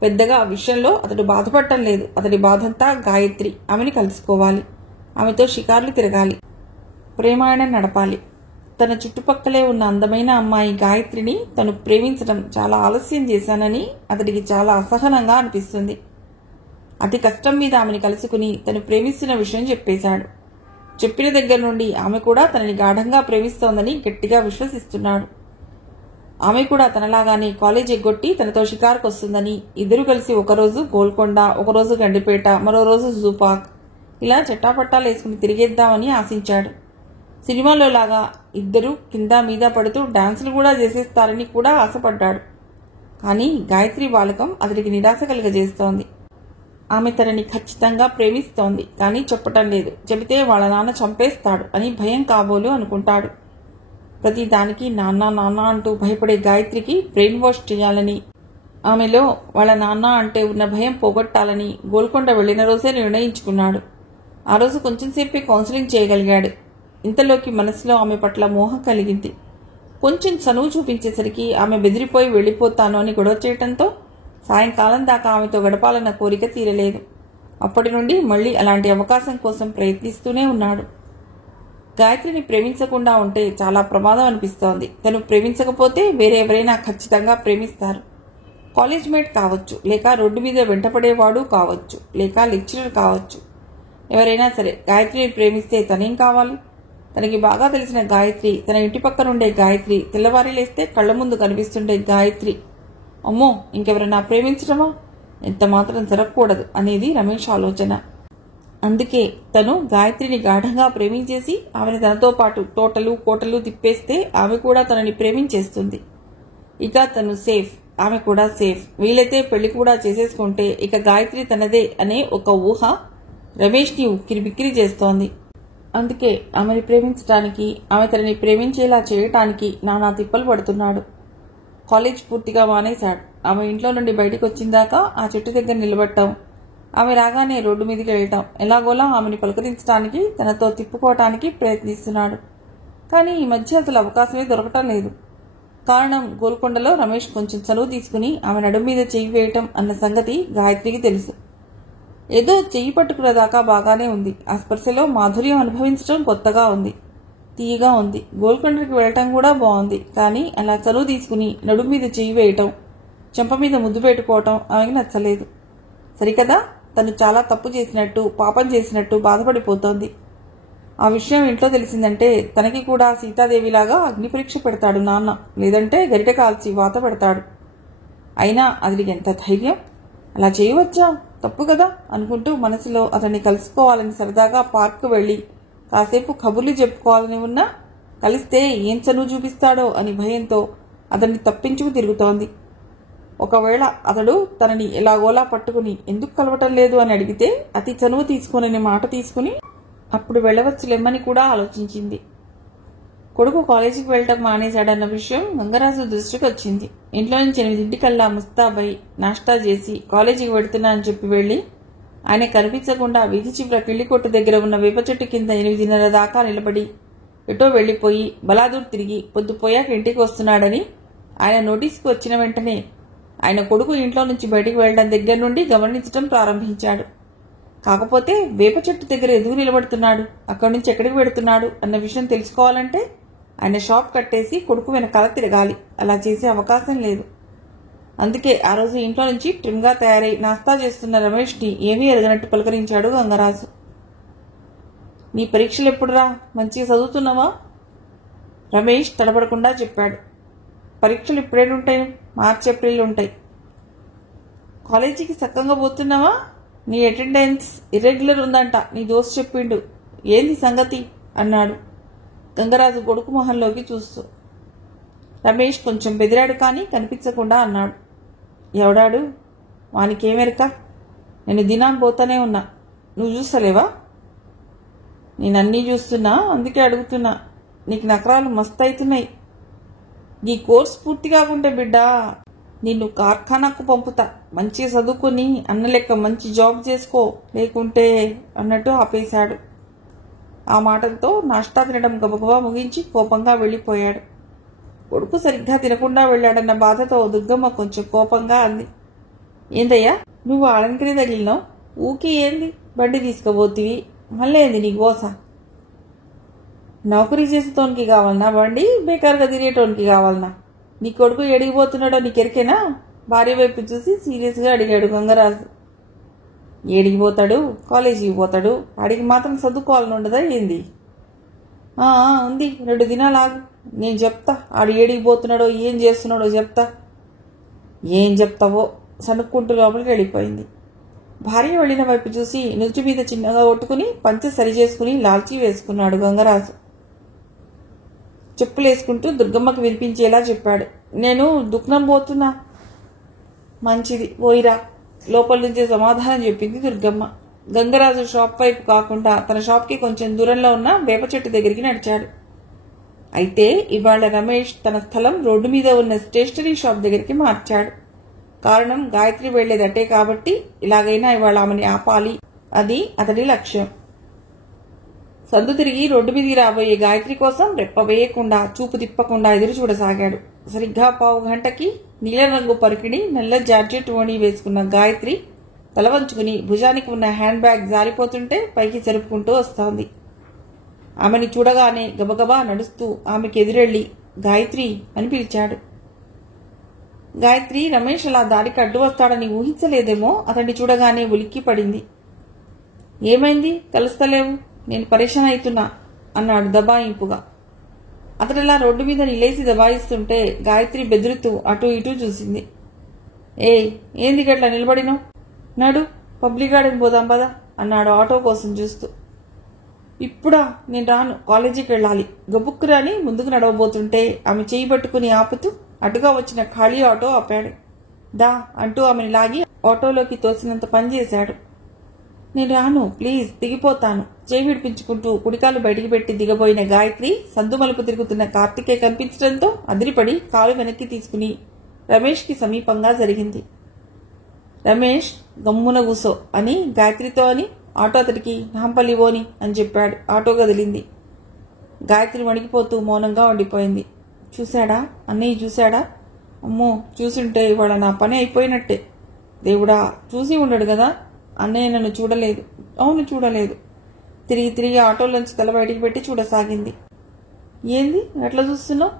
పెద్దగా ఆ విషయంలో అతడు బాధపడటం లేదు. అతడి బాధంతా గాయత్రి. ఆమెని కలుసుకోవాలి, ఆమెతో షికార్లు తిరగాలి, ప్రేమాయణం నడపాలి. తన చుట్టుపక్కలే ఉన్న అందమైన అమ్మాయి గాయత్రిని తను ప్రేమించడం చాలా ఆలస్యం చేశానని అతడికి చాలా అసహనంగా అనిపిస్తుంది. అతి కష్టం మీద ఆమెని కలుసుకుని తను ప్రేమిస్తున్న విషయం చెప్పేశాడు. చెప్పిన దగ్గర నుండి ఆమె కూడా తనని గాఢంగా ప్రేమిస్తోందని గట్టిగా విశ్వసిస్తున్నాడు. ఆమె కూడా తనలాగానే కాలేజ్ ఎగ్గొట్టి తనతో షికారుకు వస్తుందని, ఇద్దరు కలిసి ఒకరోజు గోల్కొండ, ఒకరోజు గండిపేట, మరో రోజు జూపాక్, ఇలా చట్టాపట్టాలు వేసుకుని తిరిగేద్దామని ఆశించాడు. సినిమాలో లాగా ఇద్దరు కింద మీద పడుతూ డాన్సులు కూడా చేసేస్తారని కూడా ఆశపడ్డాడు. కానీ గాయత్రి బాలకం అతడికి నిరాశ కలుగజేస్తోంది. ఆమె తనని ఖచ్చితంగా ప్రేమిస్తోంది, కానీ చెప్పటం లేదు. చెబితే వాళ్ళ నాన్న చంపేస్తాడు అని భయం కాబోలు అనుకుంటాడు. ప్రతి దానికి నాన్న నాన్న అంటూ భయపడే గాయత్రికి బ్రెయిన్ వాష్ చేయాలని, ఆమెలో వాళ్ళ నాన్న అంటే ఉన్న భయం పోగొట్టాలని గోల్కొండ వెళ్లిన రోజే నిర్ణయించుకున్నాడు. ఆ రోజు కొంచెంసేపే కౌన్సిలింగ్ చేయగలిగాడు. ఇంతలోకి మనసులో ఆమె పట్ల మోహం కలిగింది. కొంచెం చనువు చూపించేసరికి ఆమె బెదిరిపోయి వెళ్లిపోతాను అని గొడవ చేయటంతో సాయంకాలం దాకా ఆమెతో గడపాలన్న కోరిక తీరలేదు. అప్పటి నుండి మళ్లీ అలాంటి అవకాశం కోసం ప్రయత్నిస్తూనే ఉన్నాడు. గాయత్రిని ప్రేమించకుండా ఉంటే చాలా ప్రమాదం అనిపిస్తోంది. తను ప్రేమించకపోతే వేరే ఎవరైనా ఖచ్చితంగా ప్రేమిస్తారు. కాలేజ్ మేట్ కావచ్చు, లేక రోడ్డు మీద వెంటపడేవాడు కావచ్చు, లేక లెక్చరర్ కావచ్చు. ఎవరైనా సరే గాయత్రిని ప్రేమిస్తే తనేం కావాలి? తనకి బాగా తెలిసిన గాయత్రి, తన ఇంటి పక్కనుండే గాయత్రి, తెల్లవారి లేస్తే కళ్ల ముందు కనిపిస్తుండే గాయత్రి. అమ్మో, ఇంకెవరైనా ప్రేమించడమా? ఎంత మాత్రం జరగకూడదు అనేది రమేష్ ఆలోచన. అందుకే తను గాయత్రిని గాఢంగా ప్రేమించేసి ఆమెను తనతో పాటు తోటలు కోటలు తిప్పేస్తే ఆమె కూడా తనని ప్రేమించేస్తుంది. ఇక తను సేఫ్, ఆమె కూడా సేఫ్. వీలైతే పెళ్లి కూడా చేసేసుకుంటే ఇక గాయత్రి తనదే అనే ఒక ఊహ రమేష్ని ఉక్కిరి బిక్కిరి చేస్తోంది. అందుకే ఆమెని ప్రేమించడానికి, ఆమె తనని ప్రేమించేలా చేయటానికి నానా తిప్పలు పడుతున్నాడు. కాలేజ్ పూర్తిగా మానేశాడు. ఆమె ఇంట్లో నుండి బయటకు వచ్చిందాకా ఆ చెట్టు దగ్గర నిలబడటం, ఆమె రాగానే రోడ్డు మీదకి వెళ్ళటం, ఎలాగోలా ఆమెను పలకరించడానికి, తనతో తిప్పుకోవటానికి ప్రయత్నిస్తున్నాడు. కానీ ఈ మధ్య అసలు అవకాశమే దొరకటం లేదు. కారణం, గోల్కొండలో రమేష్ కొంచెం చనువు తీసుకుని ఆమె నడుము మీద చెయ్యి వేయటం అన్న సంగతి గాయత్రికి తెలుసు. ఏదో చెయ్యి పట్టుకున్న దాకా బాగానే ఉంది. ఆ స్పర్శలో మాధుర్యం అనుభవించడం కొత్తగా ఉంది, తీయగా ఉంది. గోల్కొండకి వెళ్ళటం కూడా బాగుంది. కానీ అలా చనువు తీసుకుని నడుము మీద చెయ్యి వేయటం, చెంప మీద ముద్దు పెట్టుకోవటం ఆమెకి నచ్చలేదు. సరికదా, తను చాలా తప్పు చేసినట్టు, పాపం చేసినట్టు బాధపడిపోతోంది. ఆ విషయం ఇంట్లో తెలిసిందంటే తనకి కూడా సీతాదేవిలాగా అగ్ని పరీక్ష పెడతాడు నాన్న, లేదంటే గరిట కాల్చి వాత పెడతాడు. అయినా అతడికి ఎంత ధైర్యం, అలా చేయవచ్చా, తప్పు కదా అనుకుంటూ మనసులో అతన్ని కలుసుకోవాలని సరదాగా పార్కు వెళ్లి కాసేపు కబుర్లు చెప్పుకోవాలని ఉన్నా కలిస్తే ఏం చనువు చూపిస్తాడో అని భయంతో అతన్ని తప్పించుకు తిరుగుతోంది. ఒకవేళ అతడు తనని ఎలాగోలా పట్టుకుని ఎందుకు కలవటం లేదు అని అడిగితే అతి చనువు తీసుకుని మాట తీసుకుని అప్పుడు వెళ్ళవచ్చులెమ్మని కూడా ఆలోచించింది. కొడుకు కాలేజీకి వెళ్ళటం మానేశాడన్న విషయం గంగరాజు దృష్టికి వచ్చింది. ఇంట్లో నుంచి 8 ముస్తాబై నాష్టా చేసి కాలేజీకి వెళుతున్నా అని చెప్పి వెళ్లి ఆయన కనిపించకుండా వీధి చివర కిళ్ళికొట్టు దగ్గర ఉన్న వేప చెట్టు కింద 8:30 దాకా నిలబడి ఎటో వెళ్లిపోయి బలాదూర్ తిరిగి పొద్దుపోయాక ఇంటికి వస్తున్నాడని ఆయన నోటీసుకు వచ్చిన వెంటనే ఆయన కొడుకు ఇంట్లో నుంచి బయటికి వెళ్లడం దగ్గర నుండి గమనించడం ప్రారంభించాడు. కాకపోతే వేప చెట్టు దగ్గర ఎందుకు నిలబడుతున్నాడు, అక్కడి నుంచి ఎక్కడికి వెళుతున్నాడు అన్న విషయం తెలుసుకోవాలంటే ఆయన షాప్ కట్టేసి కొడుకు వెనకాల తిరగాలి. అలా చేసే అవకాశం లేదు. అందుకే ఆ రోజు ఇంట్లో నుంచి ట్రిమ్గా తయారై నాస్తా చేస్తున్న రమేష్ని ఏమీ ఎరగనట్టు పలకరించాడు గంగరాజు. నీ పరీక్షలు ఎప్పుడురా, మంచిగా చదువుతున్నావా? రమేష్ తడబడకుండా చెప్పాడు. పరీక్షలు ఇప్పుడేంటాయి, మార్చి ఏప్రిల్ ఉంటాయి. కాలేజీకి సక్కంగా పోతున్నావా? నీ అటెండెన్స్ ఇర్రెగ్యులర్ ఉందంట, నీ దోస్తు చెప్పిండు. ఏంది సంగతి అన్నాడు గంగరాజు కొడుకు మొహంలోకి చూస్తూ. రమేష్ కొంచెం బెదిరాడు కానీ కనిపించకుండా అన్నాడు. ఎవడాడు? వానికేమెరక, నేను దినాం పోతానే ఉన్నా, నువ్వు చూస్తలేవా? నేనన్నీ చూస్తున్నా, అందుకే అడుగుతున్నా. నీకు నకరాలు మస్తు అవుతున్నాయి. నీ కోర్స్ పూర్తి కాకుంటే బిడ్డా నిన్ను కార్ఖానాకు పంపుతా. మంచిగా చదువుకుని అన్న లెక్క మంచి జాబ్ చేసుకో, లేకుంటే అన్నట్టు ఆపేశాడు. ఆ మాటలతో నాష్టా తినడం గబగబా ముగించి కోపంగా వెళ్లిపోయాడు. కొడుకు సరిగ్గా తినకుండా వెళ్లాడన్న బాధతో దుర్గమ్మ కొంచెం కోపంగా అంది. ఏందయ్యా నువ్వు ఆడంకరి తగిలినావు? ఊకి ఏంది బండి తీసుకుపోతివి, మళ్ళీ ఏంది నీ గోస? నౌకరీ చేసేటోనికి కావాలన్నా బండి, బేకారుగా తిరిగేటోనికి కావాలన్నా? నీ కొడుకు ఎడిగిపోతున్నాడో నీకెరికేనా? భార్య వైపు చూసి సీరియస్గా అడిగాడు గంగరాజు. ఏడిగిపోతాడు, కాలేజీకి పోతాడు, ఆడికి మాత్రం చదువుకోవాలని ఉండదా ఏంది? ఉంది, 2 దినాలు ఆగు, నేను చెప్తా. ఆడు ఏడిగిపోతున్నాడో ఏం చేస్తున్నాడో చెప్తా. ఏం చెప్తావో సనుక్కుంటూ లోపలికి వెళ్ళిపోయింది. భార్య వెళ్లిన వైపు చూసి నుదుటి మీద చిన్నగా కొట్టుకుని పంచె సరి చేసుకుని లాల్చీ వేసుకున్నాడు గంగరాజు. చెప్పులేసుకుంటూ దుర్గమ్మకు వినిపించేలా చెప్పాడు. నేను దుఃఖం పోతున్నా. మంచిది, పోయిరా, లోపల నుంచే సమాధానం చెప్పింది దుర్గమ్మ. గంగరాజు షాప్ వైపు కాకుండా తన షాప్కి కొంచెం దూరంలో ఉన్న వేప చెట్టు దగ్గరికి నడిచాడు. అయితే ఇవాళ రమేష్ తన స్థలం రోడ్డు మీద ఉన్న స్టేషనరీ షాప్ దగ్గరికి మార్చాడు. కారణం గాయత్రి వెళ్లేదటే కాబట్టి ఇలాగైనా ఇవాళ ఆమెని ఆపాలి, అది అతడి లక్ష్యం. సందు తిరిగి రోడ్డు మీదికి రాబోయే గాయత్రి కోసం రెప్ప వేయకుండా చూపు తిప్పకుండా ఎదురు చూడసాగాడు. సరిగ్గా 1/2 గంటకి నీలం రంగు పరికిడి నల్ల జార్జెట్ ఓణి వేసుకున్న గాయత్రి తల వంచుకుని భుజానికి ఉన్న హ్యాండ్ బ్యాగ్ జారిపోతుంటే పైకి జరుపుకుంటూ వస్తోంది. ఆమెని చూడగానే గబగబా నడుస్తూ ఆమెకి ఎదురెళ్లి గాయత్రి అని పిలిచాడు. గాయత్రి రమేష్ అలా దారికి అడ్డు వస్తాడని ఊహించలేదేమో. అతన్ని చూడగానే ఉలిక్కి పడింది. ఏమైంది, కలుస్తలేవు? నేను పరేషాన్ అవుతున్నా అన్నాడు దబాయింపుగా. అతడిలా రోడ్డు మీద నిలేసి దబాయిస్తుంటే గాయత్రి బెదురుతూ అటూ ఇటూ చూసింది. ఏంది గట్లా నిలబడినో? నడు, పబ్లిక్ గార్డెన్ పోదాం పదా అన్నాడు ఆటో కోసం చూస్తూ. ఇప్పుడా? నేను రాను, కాలేజీకి వెళ్ళాలి. గబుక్కురాని ముందుకు నడవబోతుంటే ఆమె చేయి పట్టుకుని ఆపుతూ అటుగా వచ్చిన ఖాళీ ఆటో ఆపాడు. దా అంటూ ఆమెను లాగి ఆటోలోకి తోసినంత పనిచేశాడు. నేను రాను, ప్లీజ్, దిగిపోతాను. చేయి విడిపించుకుంటూ కుడికాలు బయటికి పెట్టి దిగబోయిన గాయత్రి సందు మలుపు తిరుగుతున్న కార్తికే కనిపించడంతో అదిరిపడి కాలు వెనక్కి తీసుకుని రమేష్కి సమీపంగా జరిగింది. రమేష్ గమ్మున కూసో అని గాయత్రితో అని ఆటో అతడికి నాంపల్లివోని అని చెప్పాడు. ఆటో కదిలింది. గాయత్రి వణికిపోతూ మౌనంగా ఉండిపోయింది. చూశాడా అన్నయ్య, చూశాడా? అమ్మో, చూసుంటే ఇవాళ నా పని అయిపోయినట్టే. దేవుడా, చూసి ఉండడు కదా. అన్నయ్య నన్ను చూడలేదు. అవును, చూడలేదు. తిరిగి తిరిగి ఆటోలోంచి తల బయటికి పెట్టి చూడసాగింది. ఏంది ఎట్లా చూస్తున్నావు?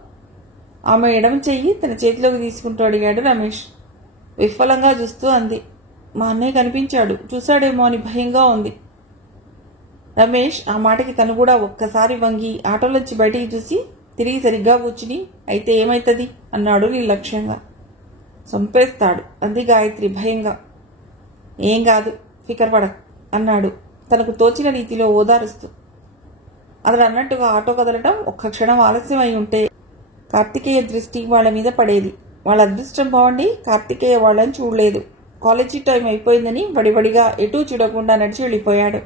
ఆమె ఎడమ చెయ్యి తన చేతిలోకి తీసుకుంటూ అడిగాడు రమేష్. విఫలంగా చూస్తూ అంది. మా అన్నయ్య కనిపించాడు, చూశాడేమో అని భయంగా ఉంది. రమేష్ ఆ మాటకి తను కూడా ఒక్కసారి వంగి ఆటోలోంచి బయటికి చూసి తిరిగి సరిగ్గా కూర్చుని అయితే ఏమైతుంది అన్నాడు నిర్లక్ష్యంగా. చంపేస్తాడు అంది గాయత్రి భయంగా. ఏం కాదు, ఫికర్ పడకు అన్నాడు తనకు తోచిన రీతిలో ఓదారుస్తూ. అతడు అన్నట్టుగా ఆటో కదలటం ఒక్క క్షణం ఆలస్యం అయి ఉంటే కార్తికేయ దృష్టి వాళ్ల మీద పడేది. వాళ్ళ అదృష్టం బాగుండి కార్తికేయ వాళ్ళని చూడలేదు. కాలేజీ టైం అయిపోయిందని వడివడిగా ఎటూ చూడకుండా నడిచి వెళ్ళిపోయాడు.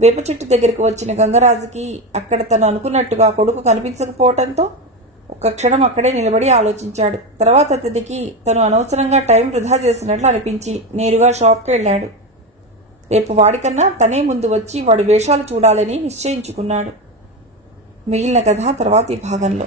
వేప చెట్టు దగ్గరకు వచ్చిన గంగరాజుకి అక్కడ తను అనుకున్నట్టుగా కొడుకు కనిపించకపోవడంతో ఒక్క క్షణం అక్కడే నిలబడి ఆలోచించాడు. తర్వాత అతడికి తను అనవసరంగా టైం వృధా చేసినట్లు అనిపించి నేరుగా షాప్కి వెళ్ళాడు. రేపు వాడికన్నా తనే ముందు వచ్చి వాడి వేషాలు చూడాలని నిశ్చయించుకున్నాడు. మిగిలిన కథ తర్వాతి భాగంలో.